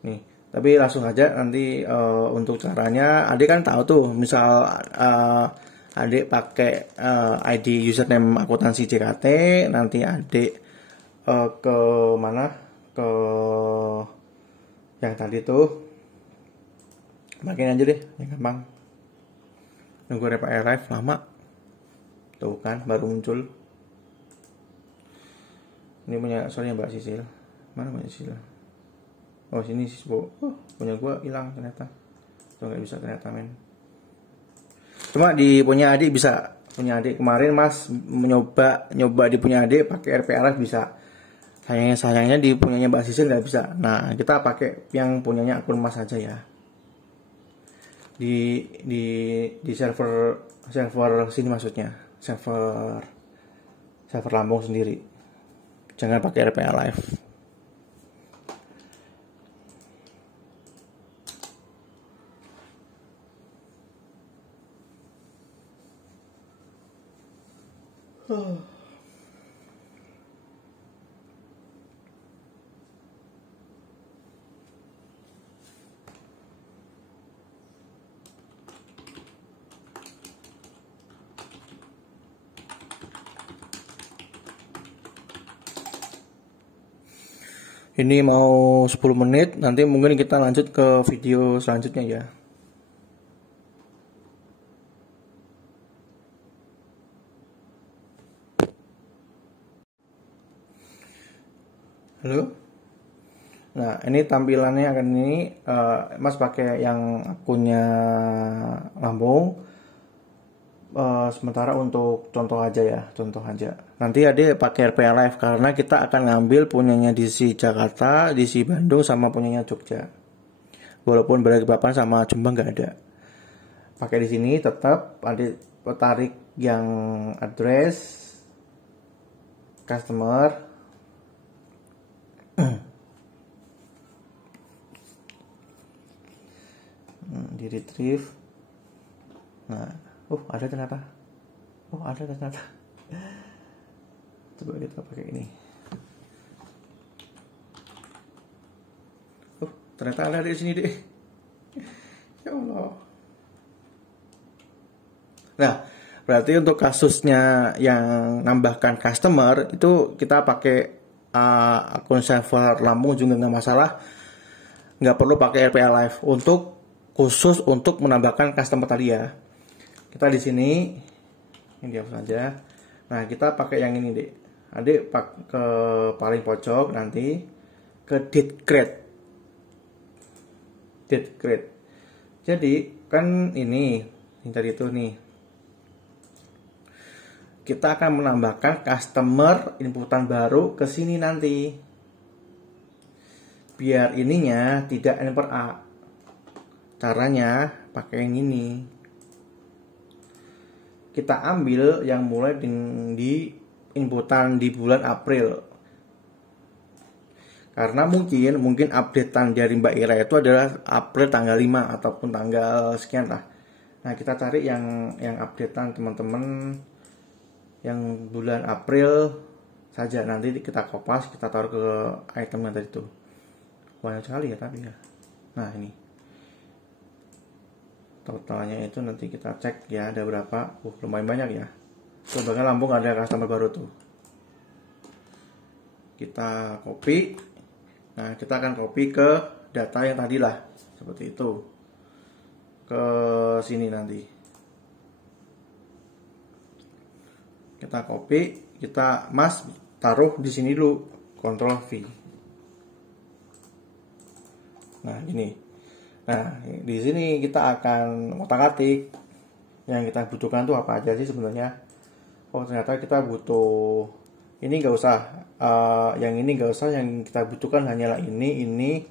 Nih, tapi langsung aja nanti untuk caranya adik kan tahu tuh, misal adik pakai ID username akuntansi JKT, nanti adik ke mana, ke yang tadi tuh makin aja deh yang gampang. Nunggu RPA Live lama tuh kan baru muncul. Ini punya soalnya Mbak Sisil, mana Mbak Sisil? Oh sini sih, punya gua hilang ternyata, tuh nggak bisa ternyata men. Cuma di punya adik bisa, punya adik kemarin Mas nyoba di punya adik pakai RPA Live bisa. Sayangnya di punyanya Mbak Sisil nggak bisa. Nah kita pakai yang punyanya akun Mas aja ya. Di server sini maksudnya, server Lampung sendiri. Jangan pakai RPA Live. Ini mau 10 menit, nanti mungkin kita lanjut ke video selanjutnya ya. Halo. Nah, ini tampilannya akan ini Mas pakai yang akunnya Lampung. Sementara untuk contoh aja ya, contoh aja. Nanti ada pakai RPA Live karena kita akan ngambil punyanya di si Jakarta, di si Bandung sama punyanya Jogja. Walaupun Balikpapan sama Jombang nggak ada. Pakai di sini tetap ada tarik yang address customer. Di retrieve. Nah, ada ternyata. Ada ternyata. Coba kita pakai ini. Ternyata ada di sini deh. Ya Allah. Nah, berarti untuk kasusnya yang nambahkan customer itu kita pakai akun server Lampung juga nggak masalah. Nggak perlu pakai RPA Live khusus untuk menambahkan customer tadi ya. Kita di sini ini dihapus saja. Nah, kita pakai yang ini, Dek. Adik ke paling pojok nanti ke date create. Jadi kan ini tadi itu nih. Kita akan menambahkan customer inputan baru ke sini nanti. Biar ininya tidak N per A. Caranya pakai yang ini. Kita ambil yang mulai di inputan di bulan April. Karena mungkin updatean dari Mbak Ira itu adalah April tanggal 5 ataupun tanggal sekian lah. Nah, kita cari yang updatean teman-teman yang bulan April saja. Nanti kita kopas, kita taruh ke item yang tadi itu. Banyak sekali ya tapi ya. Nah, ini totalnya itu nanti kita cek ya, ada berapa. Lumayan banyak ya. Tuh, bahkan Lampung ada customer baru tuh. Kita copy. Nah, kita akan copy ke data yang tadi lah, seperti itu. Ke sini nanti. Kita copy, kita taruh di sini dulu, Ctrl V. Nah, ini. Nah, di sini kita akan otak-atik yang kita butuhkan tuh apa aja sih sebenarnya. Oh, ternyata kita butuh ini nggak usah, yang ini nggak usah, yang kita butuhkan hanyalah ini,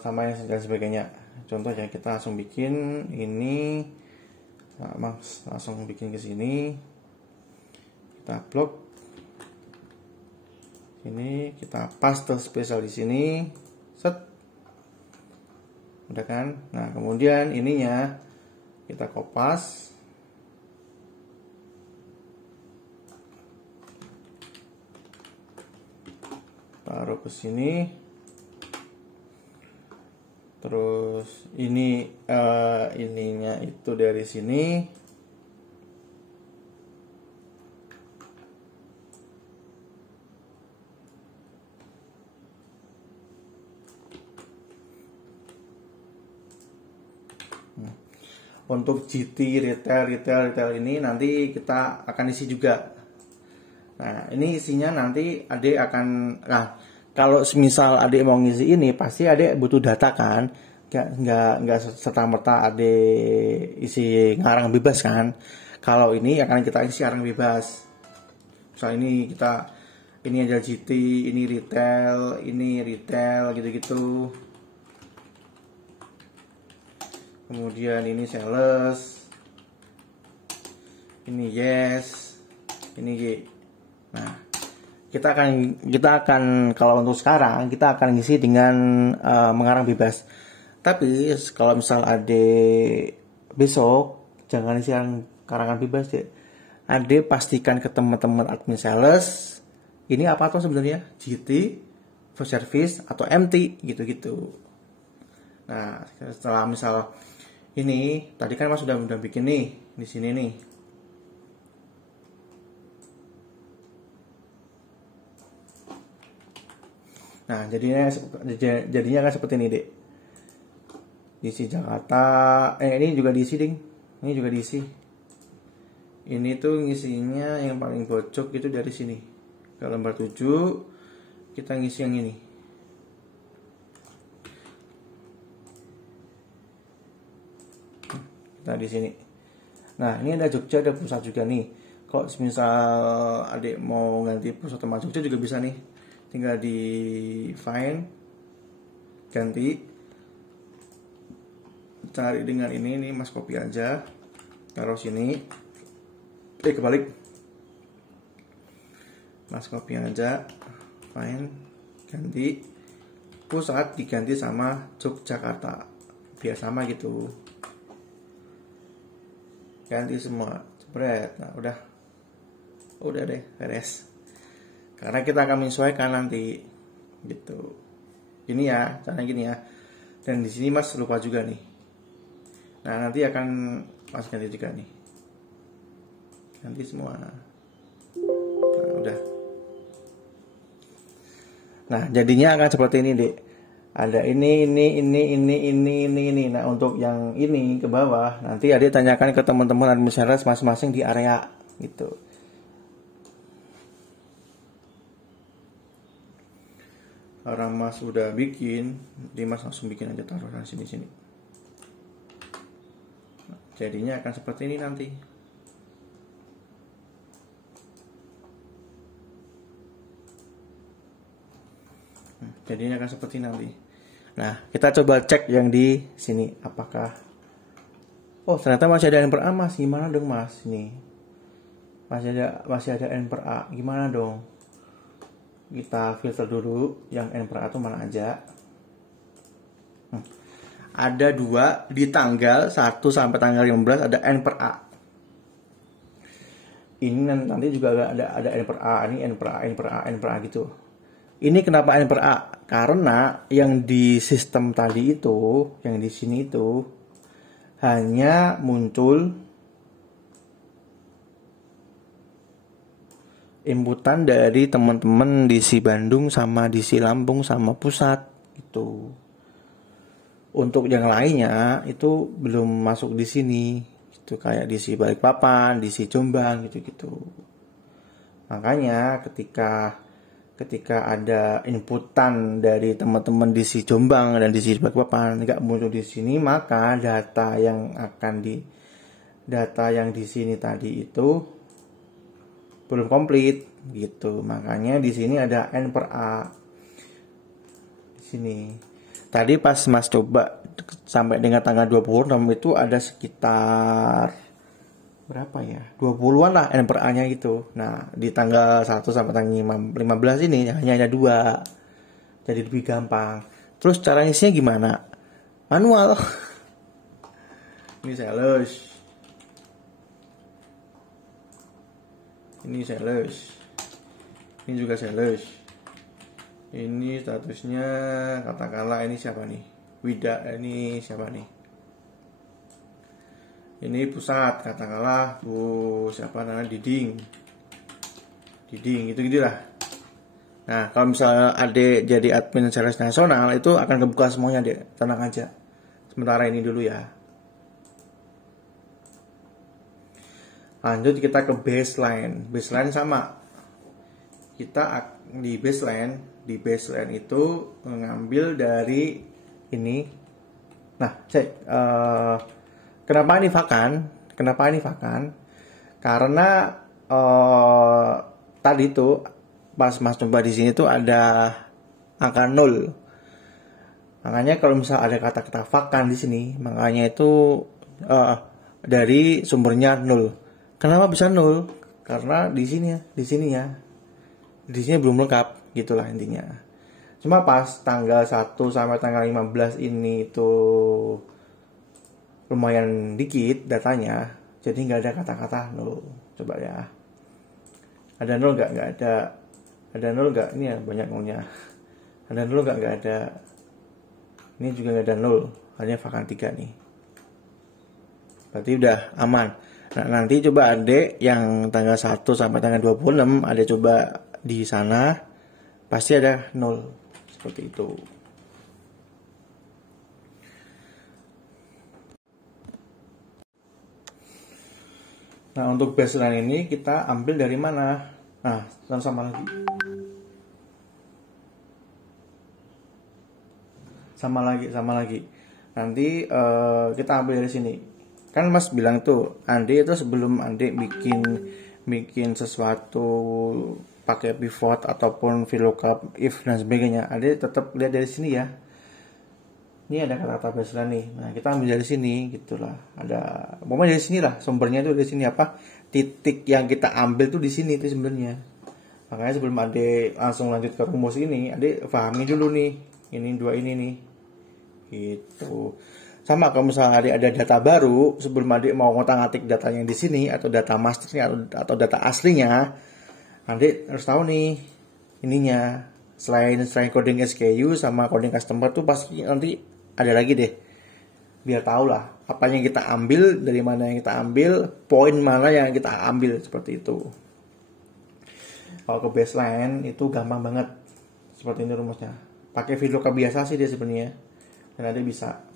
sama yang dan sebagainya. Contoh ya, kita langsung bikin ini, langsung bikin ke sini, kita blok, ini kita paste spesial di sini, set, udah kan? Nah, kemudian ininya kita kopas. Taruh ke sini. Terus ini ininya itu dari sini. Untuk GT retail ini nanti kita akan isi juga. Nah, ini isinya nanti adik akan, nah kalau semisal adik mau ngisi ini pasti adik butuh data kan, nggak serta-merta adik isi ngarang bebas kan. Kalau ini akan kita isi ngarang bebas. Misal ini aja GT, ini retail gitu-gitu. Kemudian ini sales, ini yes, ini G. Nah, kita akan kalau untuk sekarang kita akan ngisi dengan mengarang bebas. Tapi kalau misal besok jangan isi karangan bebas deh. Ade pastikan ke teman-teman admin sales ini apa tuh sebenarnya, GT, full service atau MT gitu-gitu. Nah, setelah misal ini tadi kan Mas sudah bikin nih di sini nih. Nah, jadinya kan seperti ini, Dek. Diisi Jakarta, ini juga diisi, Ding. Ini juga diisi. Ini tuh ngisinya yang paling bocok itu dari sini. Ke lembar 7 kita ngisi yang ini. Kita di sini. Nah, ini ada Jogja, ada pusat juga nih. Kok misal adik mau ganti pusat sama Jogja juga bisa nih. Tinggal di find, ganti, cari dengan ini Mas copy aja, taruh sini, kebalik, Mas copy aja, find, ganti, pusat diganti sama Yogyakarta, biar sama gitu, ganti semua, jebret. Nah, udah deh, beres. Karena kita akan menyesuaikan nanti gitu. Ini ya, caranya gini ya. Dan di sini Mas lupa juga nih. Nah, nanti akan Mas ganti juga nih. Ganti semua. Nah, udah. Nah, jadinya akan seperti ini, Dek. Ada ini. Nah, untuk yang ini ke bawah, nanti adik tanyakan ke teman-teman administrator masing-masing di area gitu. Karena Mas udah bikin, jadi Mas langsung bikin aja, taruh di sini. Nah, jadinya akan seperti ini nanti. Jadinya akan seperti nanti. Nah, kita coba cek yang di sini apakah. Oh, ternyata masih ada N per A, Mas. Gimana dong, Mas? Ini masih ada N per A. Gimana dong? kita filter dulu yang N per A itu mana aja. Ada 2 di tanggal 1 sampai tanggal 15 ada N per A. Ini nanti juga ada N per A, ini N per A, N per A, N per A gitu. Ini kenapa N per A? Karena yang di sistem tadi itu, yang di sini itu hanya muncul inputan dari teman-teman di si Bandung sama di si Lampung sama pusat gitu. Untuk yang lainnya itu belum masuk di sini. Itu kayak di si Balikpapan, di si Jombang gitu-gitu. Makanya ketika ada inputan dari teman-teman di si Jombang dan di si Balikpapan nggak muncul di sini, maka data yang di sini tadi itu belum komplit gitu. Makanya di sini ada N per A. Di sini. Tadi pas Mas coba sampai dengan tanggal 26 itu ada sekitar berapa ya? 20-an lah N per A-nya gitu. Nah, di tanggal 1 sampai tanggal 15 ini hanya ada 2. Jadi lebih gampang. Terus cara ngisinya gimana? Manual. Ini sales. Ini sales. Ini juga sales. Ini statusnya katakanlah ini siapa nih? Wida, ini siapa nih? Ini pusat, katakanlah Bu siapa namanya Diding gitu lah. Nah, kalau misalnya Ade jadi admin sales nasional itu akan kebuka semuanya, Dek. Tenang aja. Sementara ini dulu ya. Lanjut kita ke baseline. Baseline sama. Kita di baseline itu mengambil dari ini. Nah, cek kenapa ini vakan? Karena tadi tuh pas Mas coba di sini tuh ada angka 0. Makanya kalau misalnya ada kata-kata vakan di sini, makanya itu dari sumbernya 0. Kenapa bisa 0? Karena di sini belum lengkap, gitulah intinya. Cuma pas tanggal 1 sampai tanggal 15 ini itu lumayan dikit datanya, jadi nggak ada kata-kata 0. Coba ya. Ada 0 nggak? Nggak ada. Ada 0 nggak? Ini ya banyak nolnya. Ada 0 nggak? Nggak ada. Ini juga nggak ada 0. Hanya vakan 3 nih. Berarti udah aman. Nah, nanti coba Adek yang tanggal 1 sampai tanggal 26 Adek coba di sana pasti ada 0 seperti itu. Nah, untuk baseline ini kita ambil dari mana? Nah, sama lagi. Nanti kita ambil dari sini. Kan Mas bilang tuh, Ande itu sebelum Ande bikin sesuatu pakai pivot ataupun VLOOKUP, if dan sebagainya, Ande tetap lihat dari sini ya. Ini ada kata-kata baseline nih. Nah, kita ambil dari sini gitulah. Ada pokoknya dari sini lah, sumbernya itu dari sini apa? Titik yang kita ambil tuh di sini itu sebenarnya. Makanya sebelum Ade langsung lanjut ke rumus ini, Ade pahami dulu nih. Ini 2 ini nih. Gitu. Sama kalau misalnya ada data baru, sebelum adik mau ngotak-ngatik datanya di sini atau data masternya atau data aslinya, adik harus tahu nih ininya. Selain coding SKU sama coding customer tuh pasti nanti ada lagi deh. Biar tahu lah apa yang kita ambil, dari mana yang kita ambil, poin mana yang kita ambil seperti itu. Kalau ke baseline itu gampang banget. Seperti ini rumusnya. Pakai VLOOKUP biasa sih dia sebenarnya. Dan ada bisa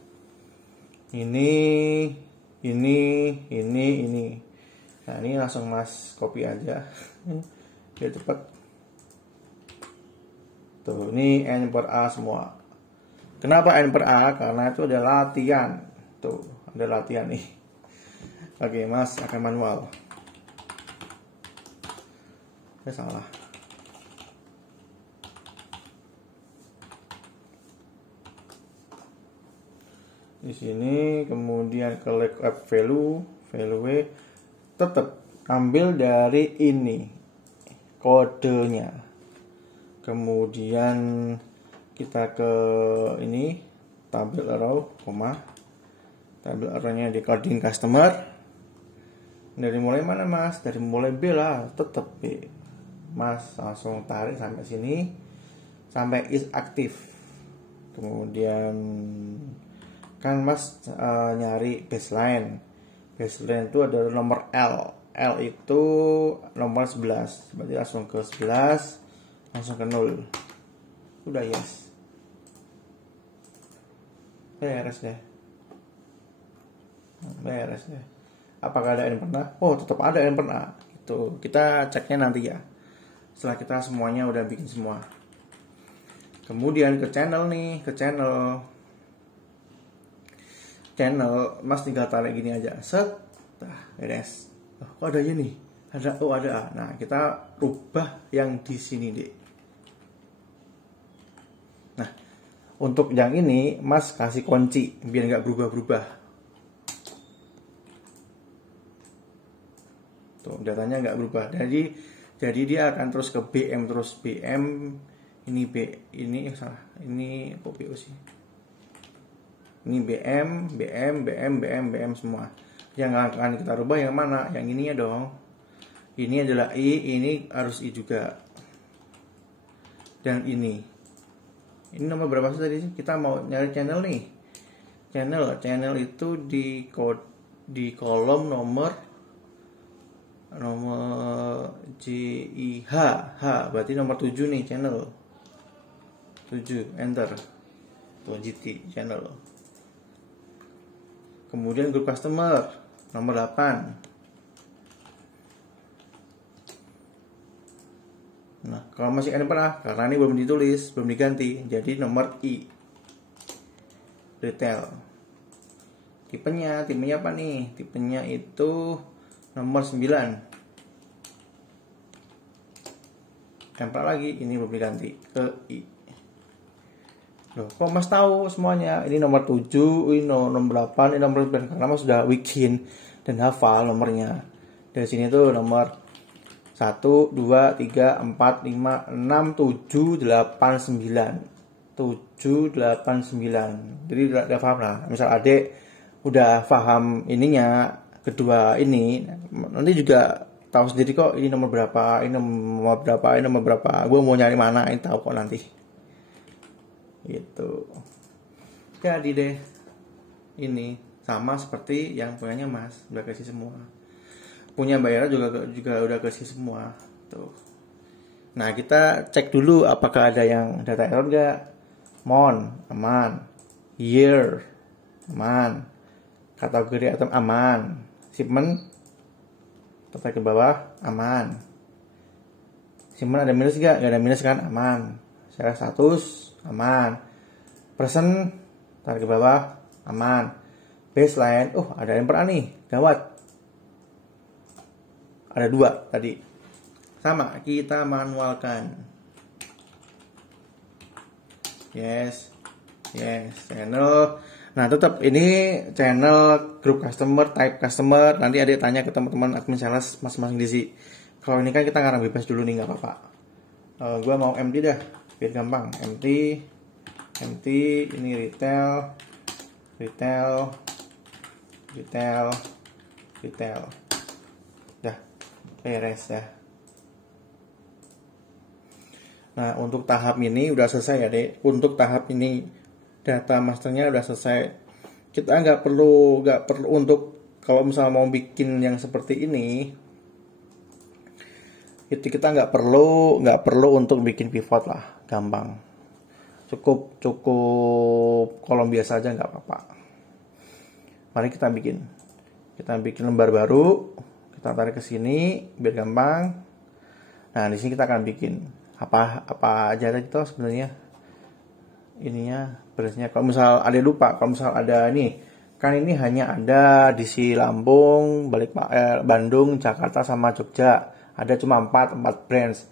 ini. Nah, ini langsung Mas copy aja biar cepat. Tuh, ini N per A semua. Kenapa N per A? Karena itu ada latihan. Tuh, ada latihan nih. Oke, Mas akan manual. Salah. Di sini kemudian ke lookup value tetap ambil dari ini kodenya. Kemudian kita ke ini tabel arrow, tabel arrow-nya di coding customer. Dari mulai mana Mas? Dari mulai B lah, tetap B. Mas langsung tarik sampai sini, sampai is aktif. Kemudian kan Mas nyari baseline. Baseline itu adalah nomor L. L itu nomor 11. Berarti langsung ke 11, langsung ke 0. Udah yes. Beres deh. Beres deh. Apakah ada yang pernah? Oh, tetap ada yang pernah. Itu kita ceknya nanti ya. Setelah kita semuanya udah bikin semua. Kemudian ke channel nih, ke channel. Channel Mas tinggal tarik gini aja. Set. Beres. Oh, kok ada nih? Ada. Oh, ada. Nah, kita rubah yang di sini, Dek. Nah, untuk yang ini Mas kasih kunci biar nggak berubah-berubah. Tuh, datanya nggak berubah. Jadi dia akan terus ke BM, terus BM ini salah. Ini kok BO sih? Ini BM semua. Yang akan kita rubah yang mana? Yang ininya dong. Ini adalah I, ini harus I juga. Dan ini. Ini nomor berapa sih tadi? Kita mau nyari channel nih. Channel itu di kolom nomor JIH, berarti nomor 7 nih, channel 7, enter. Tuh GT channel. Kemudian grup customer nomor 8. Nah, kalau masih ada pernah, karena ini belum ditulis, belum diganti, jadi nomor I. Retail. Tipenya apa nih? Tipenya itu nomor 9. Tempel lagi, ini belum diganti ke I. Loh, kok Mas tahu semuanya? Ini nomor 7, ini nomor 8, ini nomor 9. Karena Mas sudah bikin dan hafal nomornya. Dari sini tuh nomor 1, 2, 3, 4, 5, 6, 7, 8, 9. 7, 8, 9. Jadi udah paham lah. Misal adik udah paham ininya, kedua ini, nanti juga tahu sendiri kok ini nomor berapa, ini nomor berapa, ini nomor berapa. Gue mau nyari mana, ini tahu kok nanti. Gitu. Jadi deh, ini sama seperti yang punyanya Mas, udah kasih semua. Punya Bayara juga udah kasih semua. Tuh. Nah, kita cek dulu apakah ada yang data error enggak. Month, aman. Year, aman. Kategori item aman. Shipment, tepat ke bawah, aman. Shipment ada minus enggak? Enggak ada minus kan? Aman. Share status, aman. Person, tarik ke bawah, aman. Baseline, ada yang pernah nih, gawat. Ada 2 tadi. Sama, kita manualkan. Yes, channel. Nah, tetap ini channel grup customer, type customer. Nanti ada tanya ke teman-teman admin sales masing-masing di sini. Kalau ini kan kita ngarang bebas dulu nih, nggak apa-apa. Gue mau empty dah, biar gampang. Empty, ini retail. Dah, beres ya. Nah, untuk tahap ini udah selesai ya, Dek. Untuk tahap ini data masternya udah selesai. Kita nggak perlu untuk kalau misalnya mau bikin yang seperti ini, itu kita nggak perlu untuk bikin pivot lah, gampang. Cukup kolom biasa aja nggak apa-apa. Mari kita bikin lembar baru. Kita tarik ke sini biar gampang. Nah, di sini kita akan bikin apa aja itu sebenarnya ininya beresnya. Kalau misal ada lupa, kalau misal ada nih, kan ini hanya ada di si Lampung, Bandung, Jakarta sama Jogja. Ada cuma 4 brands.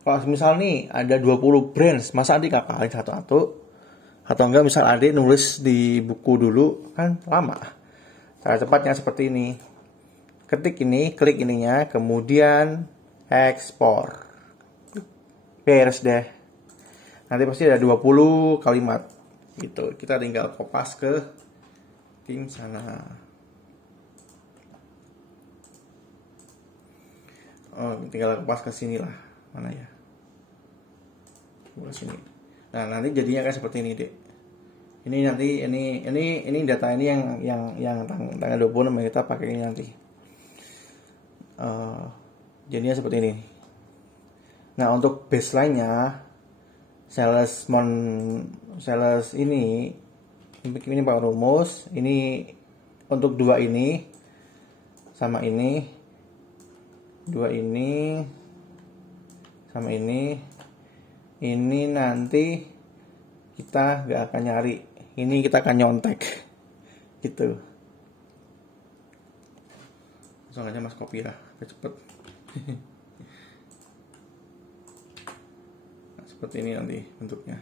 Kalau misal nih ada 20 brands, masa adik kakak satu-satu? Atau enggak misal adik nulis di buku dulu, kan lama. Cara cepatnya seperti ini. Ketik ini, klik ininya, kemudian ekspor. Beres deh. nanti pasti ada 20 kalimat gitu. Kita tinggal kopas ke tim sana. Oh, tinggal kopas ke sini lah. Mana ya? Ke sini. Nah, nanti jadinya kayak seperti ini, Dek. Ini nanti ini data ini yang tanggal 26 kita pakai ini nanti. Jadinya seperti ini. Nah, untuk baseline-nya sales ini Pak rumus, ini untuk dua ini sama ini, dua ini sama ini nanti kita nggak akan nyari, ini kita akan nyontek gitu. Langsung aja Mas copy lah, cepet. Nah, seperti ini nanti bentuknya.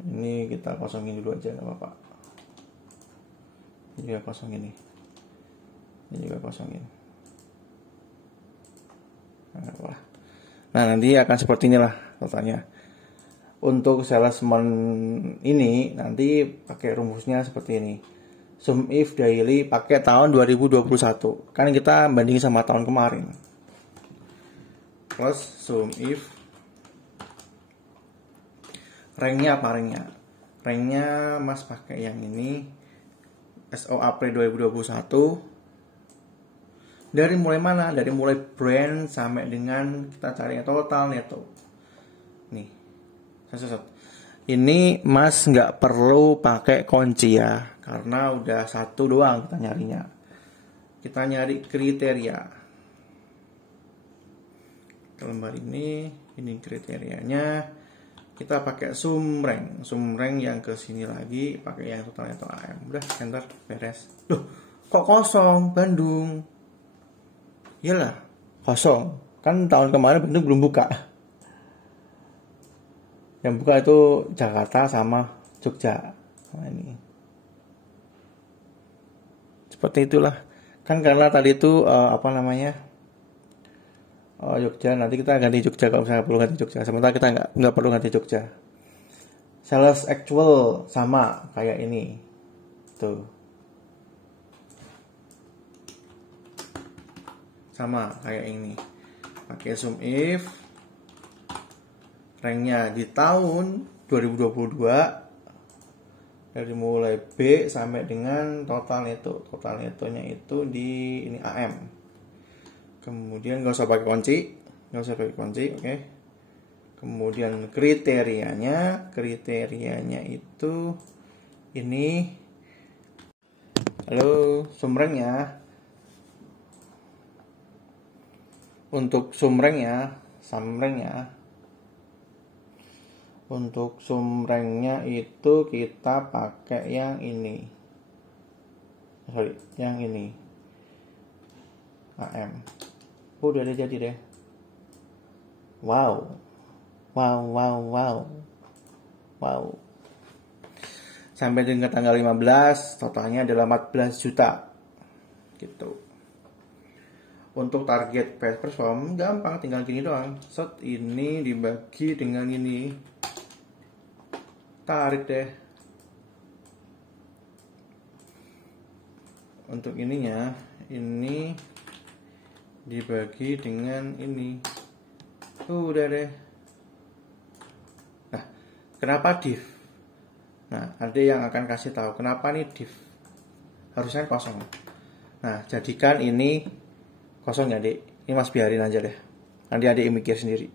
Ini kita kosongin dulu aja, nggak apa-apa. Ini juga kosongin nih. Ini juga kosongin. Nah, nanti akan seperti inilah totalnya. Untuk salesman ini nanti pakai rumusnya seperti ini. Sum if daily pakai tahun 2021. Kan kita bandingin sama tahun kemarin. Plus sum if ranknya apa ranknya? Ranknya Mas pakai yang ini. SO April 2021. Dari mulai mana? Dari mulai brand sampai dengan kita cari total neto. Nih, ini Mas nggak perlu pakai kunci ya, karena udah satu doang kita nyarinya. Kita nyari kriteria. Lembar ini kriterianya. Kita pakai sum rank yang ke sini lagi, pakai yang total neto AM. Udah, enter, beres. Loh, kok kosong Bandung? Iyalah, kosong. Kan tahun kemarin Bandung belum buka. Yang buka itu Jakarta sama Jogja. Nah, ini. Seperti itulah. Kan karena tadi itu Jogja, nanti kita ganti Jogja kalau misalnya perlu ganti Jogja. Sementara kita nggak perlu ganti Jogja. Sales actual sama kayak ini. Tuh. Sama kayak ini, pakai sum if ranknya di tahun 2022 dari mulai B sampai dengan total netonya itu di ini AM. Kemudian nggak usah pakai kunci, oke. Kemudian kriterianya itu ini. Halo, sum ranknya. Untuk sum ranknya itu kita pakai yang ini. Yang ini. AM. Udah jadi deh. Wow. Sampai dengan tanggal 15 totalnya adalah 14 juta. Gitu. Untuk target best perform gampang, tinggal gini doang. Set ini dibagi dengan ini. Tarik deh. Untuk ininya, ini dibagi dengan ini. Udah deh. Nah, kenapa div? Nah, ada yang akan kasih tahu kenapa nih div. Harusnya kosong. Nah, jadikan ini kosong ya, Dik. Ini Mas biarin aja deh. Nanti adik mikir sendiri.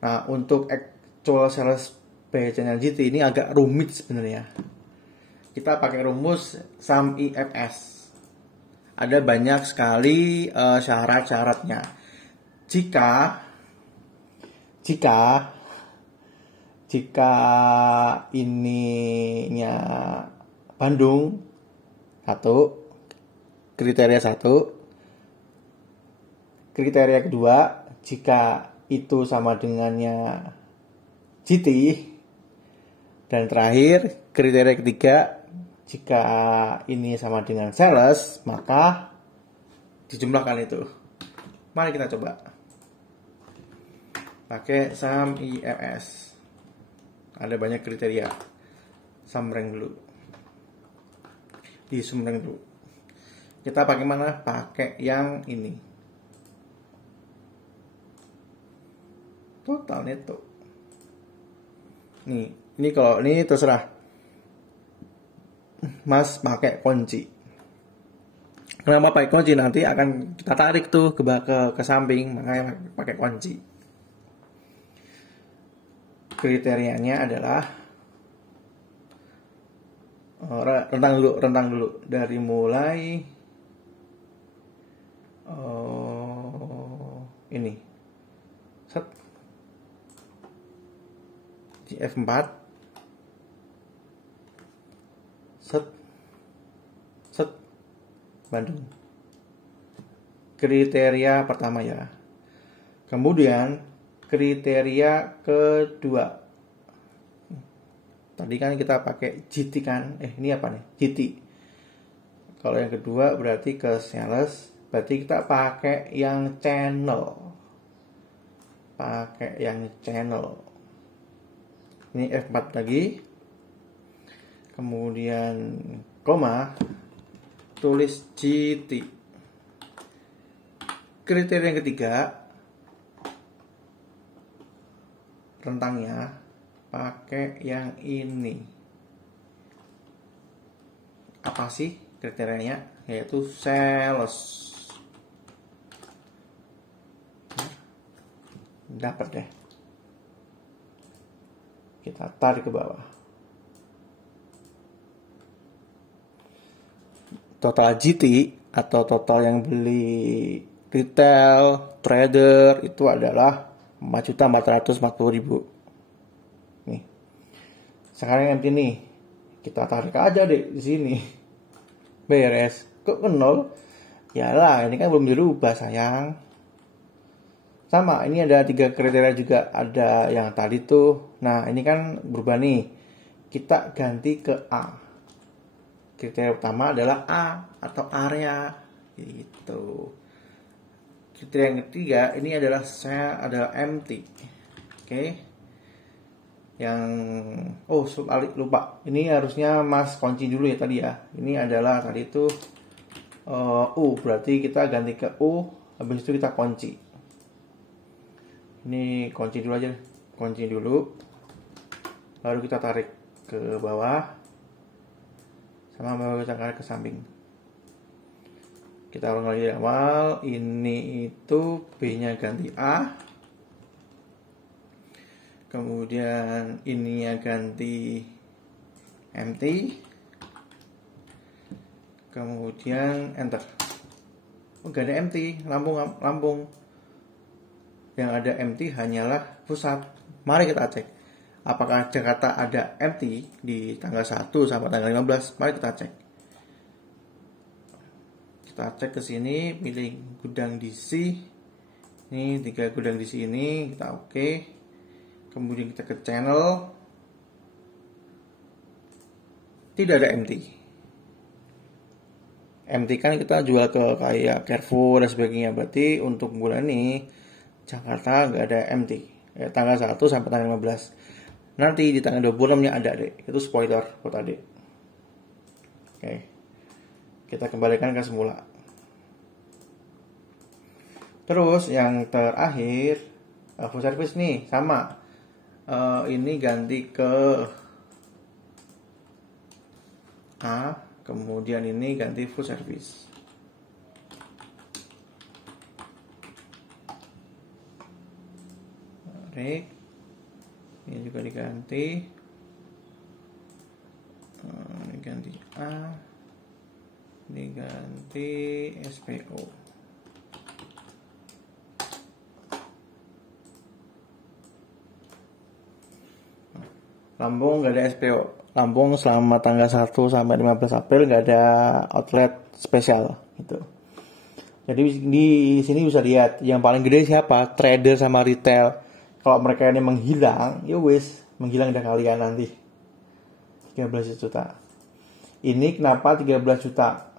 Nah, untuk actual sales by channel GT ini agak rumit sebenarnya. Kita pakai rumus sum IFS. Ada banyak sekali syarat-syaratnya. Jika ininya Bandung 1, kriteria 1. Kriteria kedua, jika itu sama dengannya GT. Dan terakhir, kriteria ketiga, jika ini sama dengan sales, maka dijumlahkan itu. Mari kita coba. pakai saham IMS. Ada banyak kriteria. Sumreng dulu. Di Sumreng dulu. Kita pakai mana? Pakai yang ini. Total neto. Nih, ini kalau ini terserah. Mas pakai kunci. Kenapa pakai kunci? Nanti akan kita tarik tuh ke samping, makanya pakai kunci. Kriterianya adalah rentang dulu dari mulai ini set di F4 set Bandung. Kriteria pertama ya. Kemudian kriteria kedua. Tadi kan kita pakai GT kan. Ini apa nih? GT. Kalau yang kedua berarti ke sales. Berarti kita pakai yang channel. Pakai yang channel. Ini F4 lagi. Kemudian koma. Tulis GT. Kriteria yang ketiga. Rentangnya pakai yang ini. Apa sih kriterianya? Yaitu sales. Dapat deh. Kita tarik ke bawah. Total GT atau total yang beli retail, trader itu adalah 4.440.000. Nih. Sekarang yang ini kita tarik aja deh di sini. Beres. Kok ke nol? Yalah, ini kan belum dirubah sayang. Sama, ini ada 3 kriteria juga. Ada yang tadi tuh. Nah, ini kan berubah nih. Kita ganti ke A. Kriteria pertama adalah A atau area. Gitu. Kriteria yang ketiga ini adalah adalah empty. Oke. Yang lupa. Ini harusnya Mas kunci dulu ya tadi ya. Ini adalah tadi itu U, berarti kita ganti ke U, habis itu kita kunci. Ini kunci dulu aja. Kunci dulu. Baru kita tarik ke bawah. Sama baru kita tarik ke samping. Kita ulang lagi dari awal. Ini itu B-nya ganti A. Kemudian ininya ganti empty. Kemudian enter. Gak ada empty, lambung. Yang ada empty hanyalah pusat. Mari kita cek. Apakah Jakarta ada empty di tanggal 1 sampai tanggal 15? Mari kita cek. Kita cek ke sini, pilih gudang DC. Ini 3 gudang DC ini, kita oke. Kemudian kita ke channel. Tidak ada empty. Empty kan kita jual ke kayak Carrefour dan sebagainya. Berarti untuk bulan ini Jakarta nggak ada empty. Tanggal 1 sampai tanggal 15. Nanti di tanggal 26-nya ada deh. Itu spoiler buat adik. Oke. Kita kembalikan ke semula. Terus yang terakhir full service nih sama. Ini ganti ke A. Kemudian ini ganti full service. Tarik. Ini juga diganti. Ini ganti A. Diganti SPO. Lampung nggak ada SPO. Lampung selama tanggal 1 sampai 15 April nggak ada outlet spesial gitu. Jadi di sini bisa lihat yang paling gede siapa? Trader sama retail. Kalau mereka ini menghilang, ya wis, menghilang dah kalian nanti. 13 juta. Ini kenapa 13 juta?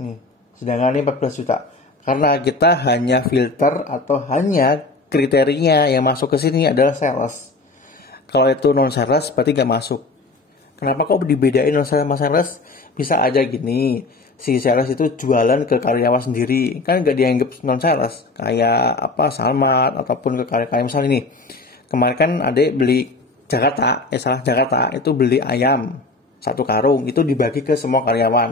Nih, sedangkan ini 14 juta. Karena kita hanya filter atau hanya kriterinya yang masuk ke sini adalah sales. Kalau itu non sales berarti nggak masuk. Kenapa kok dibedain non sales sama sales? Bisa aja gini, si sales itu jualan ke karyawan sendiri, kan nggak dianggap non sales. Kayak apa Salmat ataupun ke karyawan misalnya ini. Kemarin kan adek beli Jakarta itu beli ayam 1 karung itu dibagi ke semua karyawan.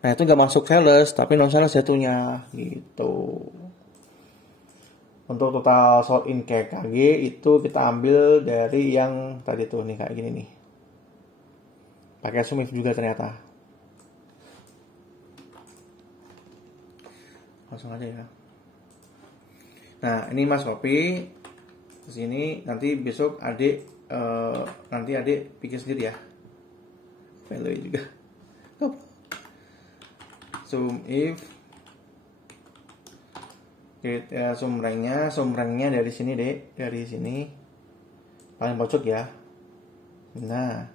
Nah itu nggak masuk sales tapi non sales jatuhnya gitu. Untuk total sold in KKG itu kita ambil dari yang tadi tuh nih kayak gini nih. Pakai sum if juga ternyata. Langsung aja ya. Nah ini mas copy ke sini, nanti besok adik nanti adik pikir sendiri ya. Value juga. Sum if kita sum ranknya dari sini deh, dari sini paling pojok ya. Nah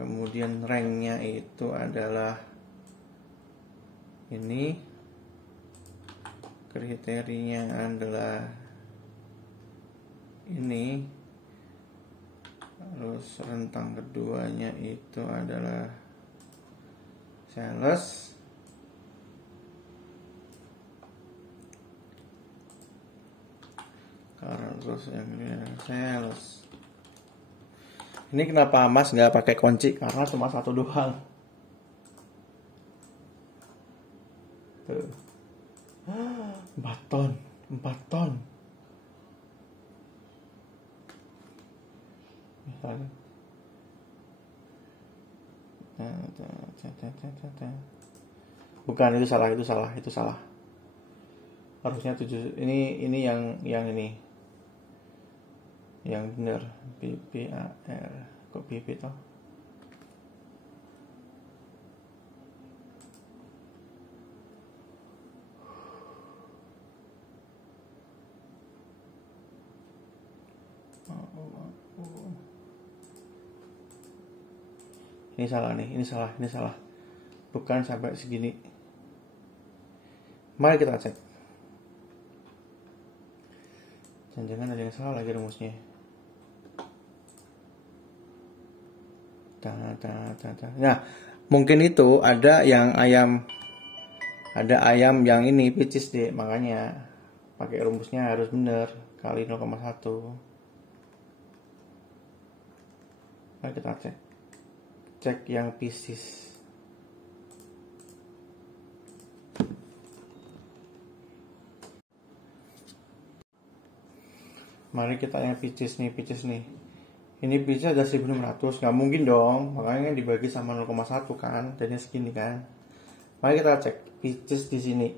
kemudian ranknya itu adalah ini, kriterianya adalah ini, terus rentang keduanya itu adalah sales. Terus yang ini sales. Ini kenapa Mas nggak pakai kunci? Karena cuma 1 doang. Tuh. 4 ton. Misalnya. Bukan, itu salah. Harusnya 7. Ini yang ini. Yang benar BPAR. Kok BP toh? Ini salah nih, ini salah. Bukan sampai segini. Mari kita cek. Jangan-jangan ada yang salah lagi rumusnya. Nah, mungkin itu ada ayam yang ini picis deh, makanya pakai rumusnya harus benar kali 0,1. Mari kita cek yang piscis. Mari kita yang piscis nih. Ini piscis ada 1600, nggak mungkin dong, makanya dibagi sama 0,1 kan, jadinya segini kan. Mari kita cek piscis di sini.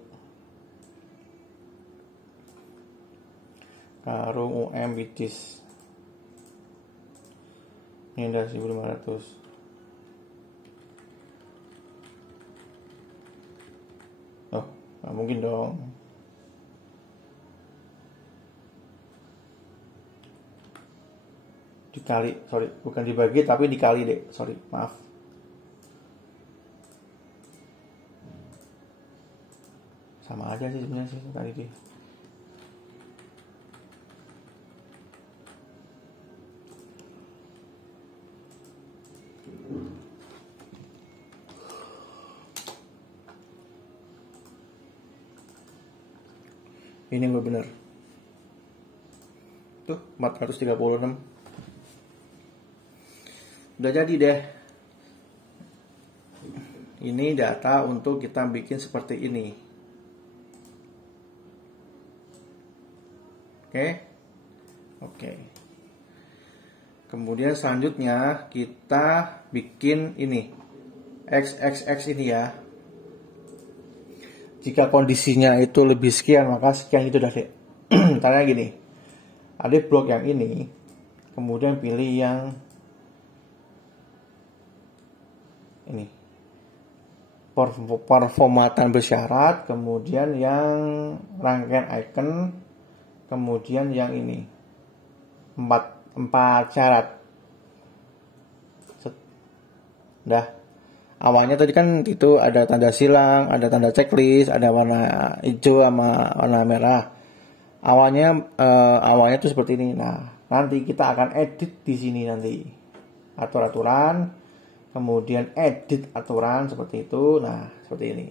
Karung UM piscis. Ini ada 1500. Oh, nggak mungkin dong. Dikali, bukan dibagi tapi dikali deh, maaf. Sama aja sih sebenarnya sih tadi deh. Ini yang benar. Tuh 436. Udah jadi deh. Ini data untuk kita bikin seperti ini. Oke. Kemudian selanjutnya kita bikin ini. XXX ini ya. Jika kondisinya itu lebih sekian, maka sekian itu udah deh. Caranya gini. Ada blok yang ini. Kemudian pilih yang ini, performatan bersyarat, kemudian yang rangkaian icon, kemudian yang ini 4 syarat. Dah. Awalnya tadi kan itu ada tanda silang, ada tanda checklist, ada warna hijau sama warna merah. awalnya tuh seperti ini. Nah, nanti kita akan edit di sini nanti. Atur-aturan, kemudian edit aturan seperti itu. Nah, seperti ini.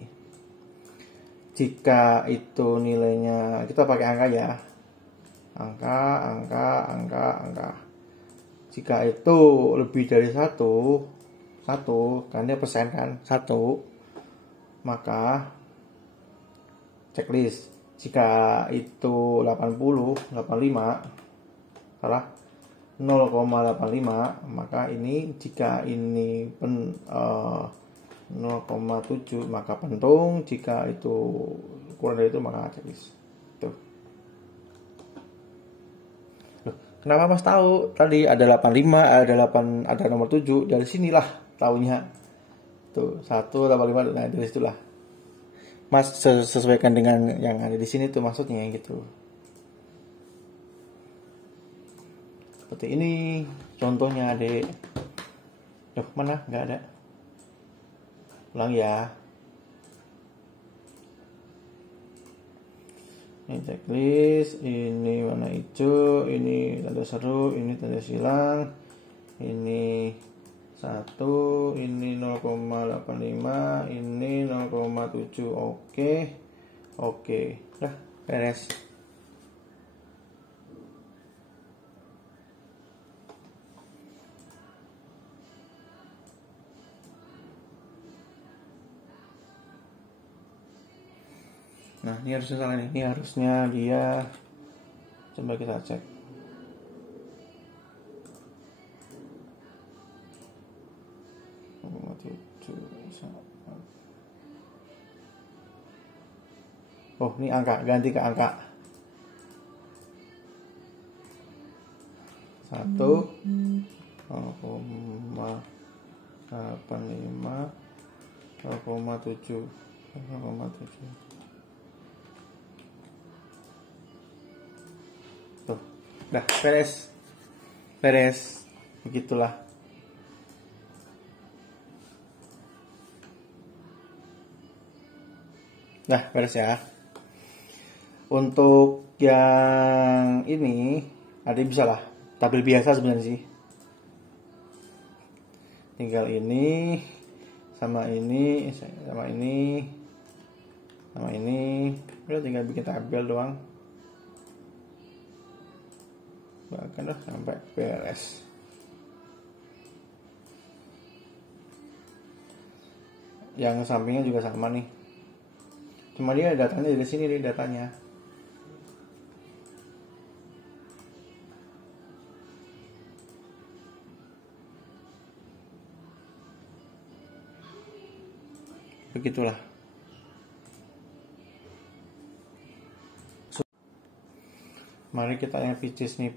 Jika itu nilainya, kita pakai angka ya. Angka. Jika itu lebih dari satu, kan dia persen kan, 1, maka checklist. Jika itu 80, 85, salah 0,85, maka ini jika ini 0,7 maka pentung, jika itu kurang dari itu maka checklist. Tuh. Loh, kenapa Mas tahu? Tadi ada 85, ada nomor 7, dari sinilah tahunya. Tuh, 185, nah dari situlah. Mas sesuaikan dengan yang ada di sini tuh maksudnya gitu. Seperti ini contohnya, Adik. Loh, mana? Nggak ada. Ulang ya. Ini checklist, ini warna hijau, ini tanda seru, ini tanda silang, ini 1, ini 0,85, ini 0,7. Oke, dah beres. Nah, ini harusnya salah nih. Ini harusnya dia, coba kita cek. Oh, ini angka, ganti ke angka 1, 0,85, 0,7. Tuh, dah beres, begitulah. Nah, beres ya. Untuk yang ini, ada bisa lah, tabel biasa sebenarnya sih. Tinggal ini, sama ini, udah tinggal bikin tabel doang. Bahkan udah sampai beres. Yang sampingnya juga sama nih. Cuma dia datanya dari sini nih datanya. Begitulah. Mari kita yang pitches nih.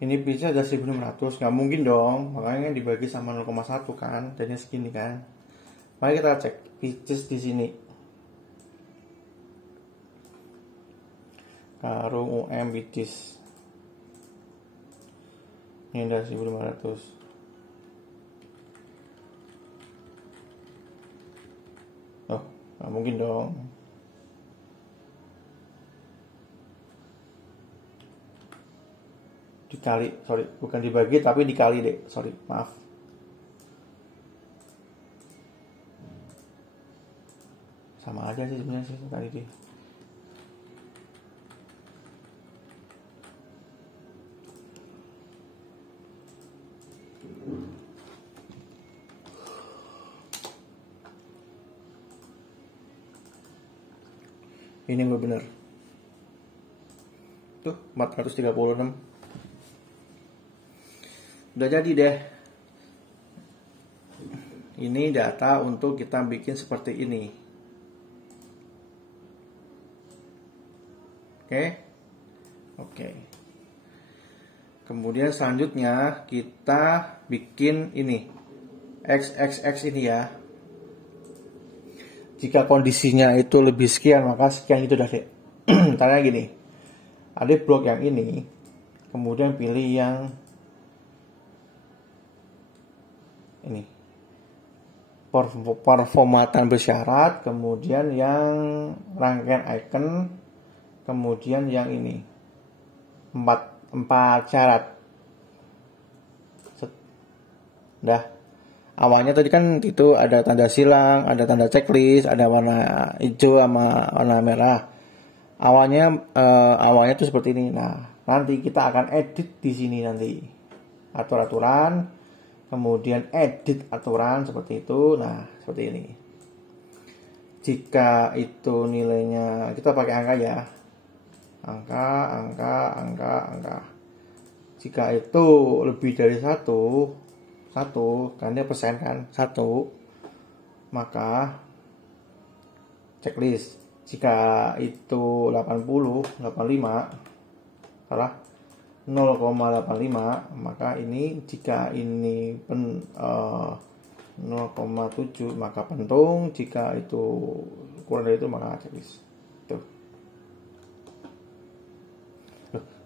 Ini pitchnya ada 1600, nggak mungkin dong, makanya dibagi sama 0,1 kan, jadinya segini kan. Mari kita cek pitches di sini. Karung UM pitches. Ini ada 1500. Oh, nggak mungkin dong. Dikali, sorry, bukan dibagi tapi dikali deh, sorry, maaf. Sama aja sih sebenarnya sih tadi deh. Ini yang benar. Tuh, 436. Udah jadi deh. Ini data untuk kita bikin seperti ini. Oke. Kemudian selanjutnya kita bikin ini. XXX ini ya. Jika kondisinya itu lebih sekian, maka sekian itu udah deh. Caranya gini. Ada blok yang ini. Kemudian pilih yang ini, performatan bersyarat, kemudian yang rangkaian icon, kemudian yang ini empat syarat. Dah. Awalnya tadi kan itu ada tanda silang, ada tanda checklist, ada warna hijau sama warna merah. Awalnya tuh seperti ini. Nah, nanti kita akan edit di sini nanti. Aturan, kemudian edit aturan seperti itu. Nah, seperti ini. Jika itu nilainya, kita pakai angka ya. Angka. Jika itu lebih dari satu kan dia persen kan, 1, maka checklist. Jika itu 85 salah 0,85, maka ini jika ini 0,7 maka pentung, jika itu kurang dari itu maka checklist. Tuh.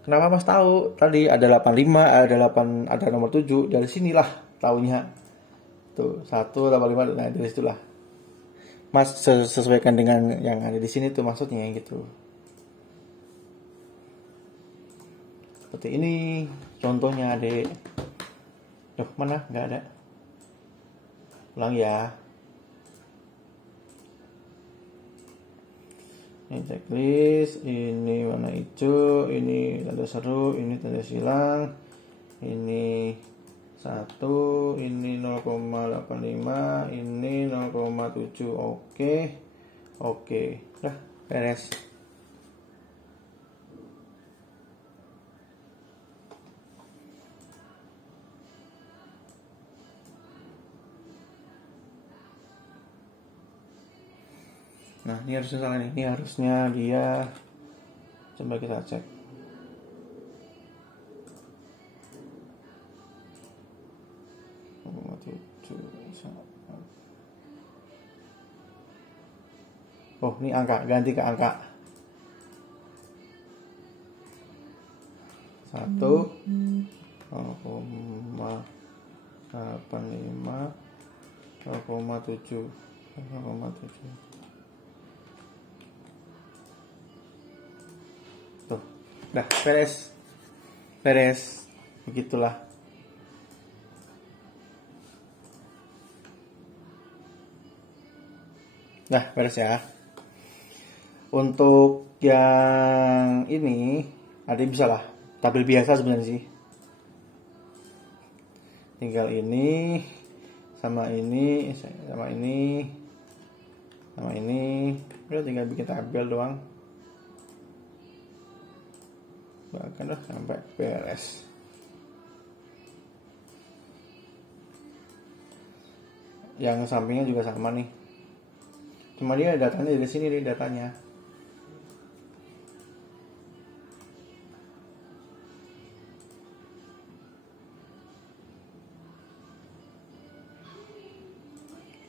Kenapa Mas tahu? Tadi ada 85, ada nomor 7, dari sinilah tahunya. Tuh, 185, nah dari situlah. Mas sesuaikan dengan yang ada di sini tuh maksudnya gitu. Seperti ini contohnya, Adik. Loh, mana? Nggak ada. Ulang ya. Ini checklist, ini warna hijau, ini tanda seru, ini tanda silang, ini 1, ini 0,85, ini 0,7. Oke, dah beres. Nah, ini harusnya salah nih. Ini harusnya dia, coba kita cek. Oh, ini angka, ganti ke angka. 1, 0,85, 0,7. Tuh, dah beres, begitulah. Nah, beres ya. Untuk yang ini ada bisa lah, tabel biasa sebenarnya sih. Tinggal ini sama ini udah tinggal bikin tabel doang. Bahkan udah sampai beres. Yang sampingnya juga sama nih. Cuma dia datanya dari sini nih datanya.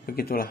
Begitulah.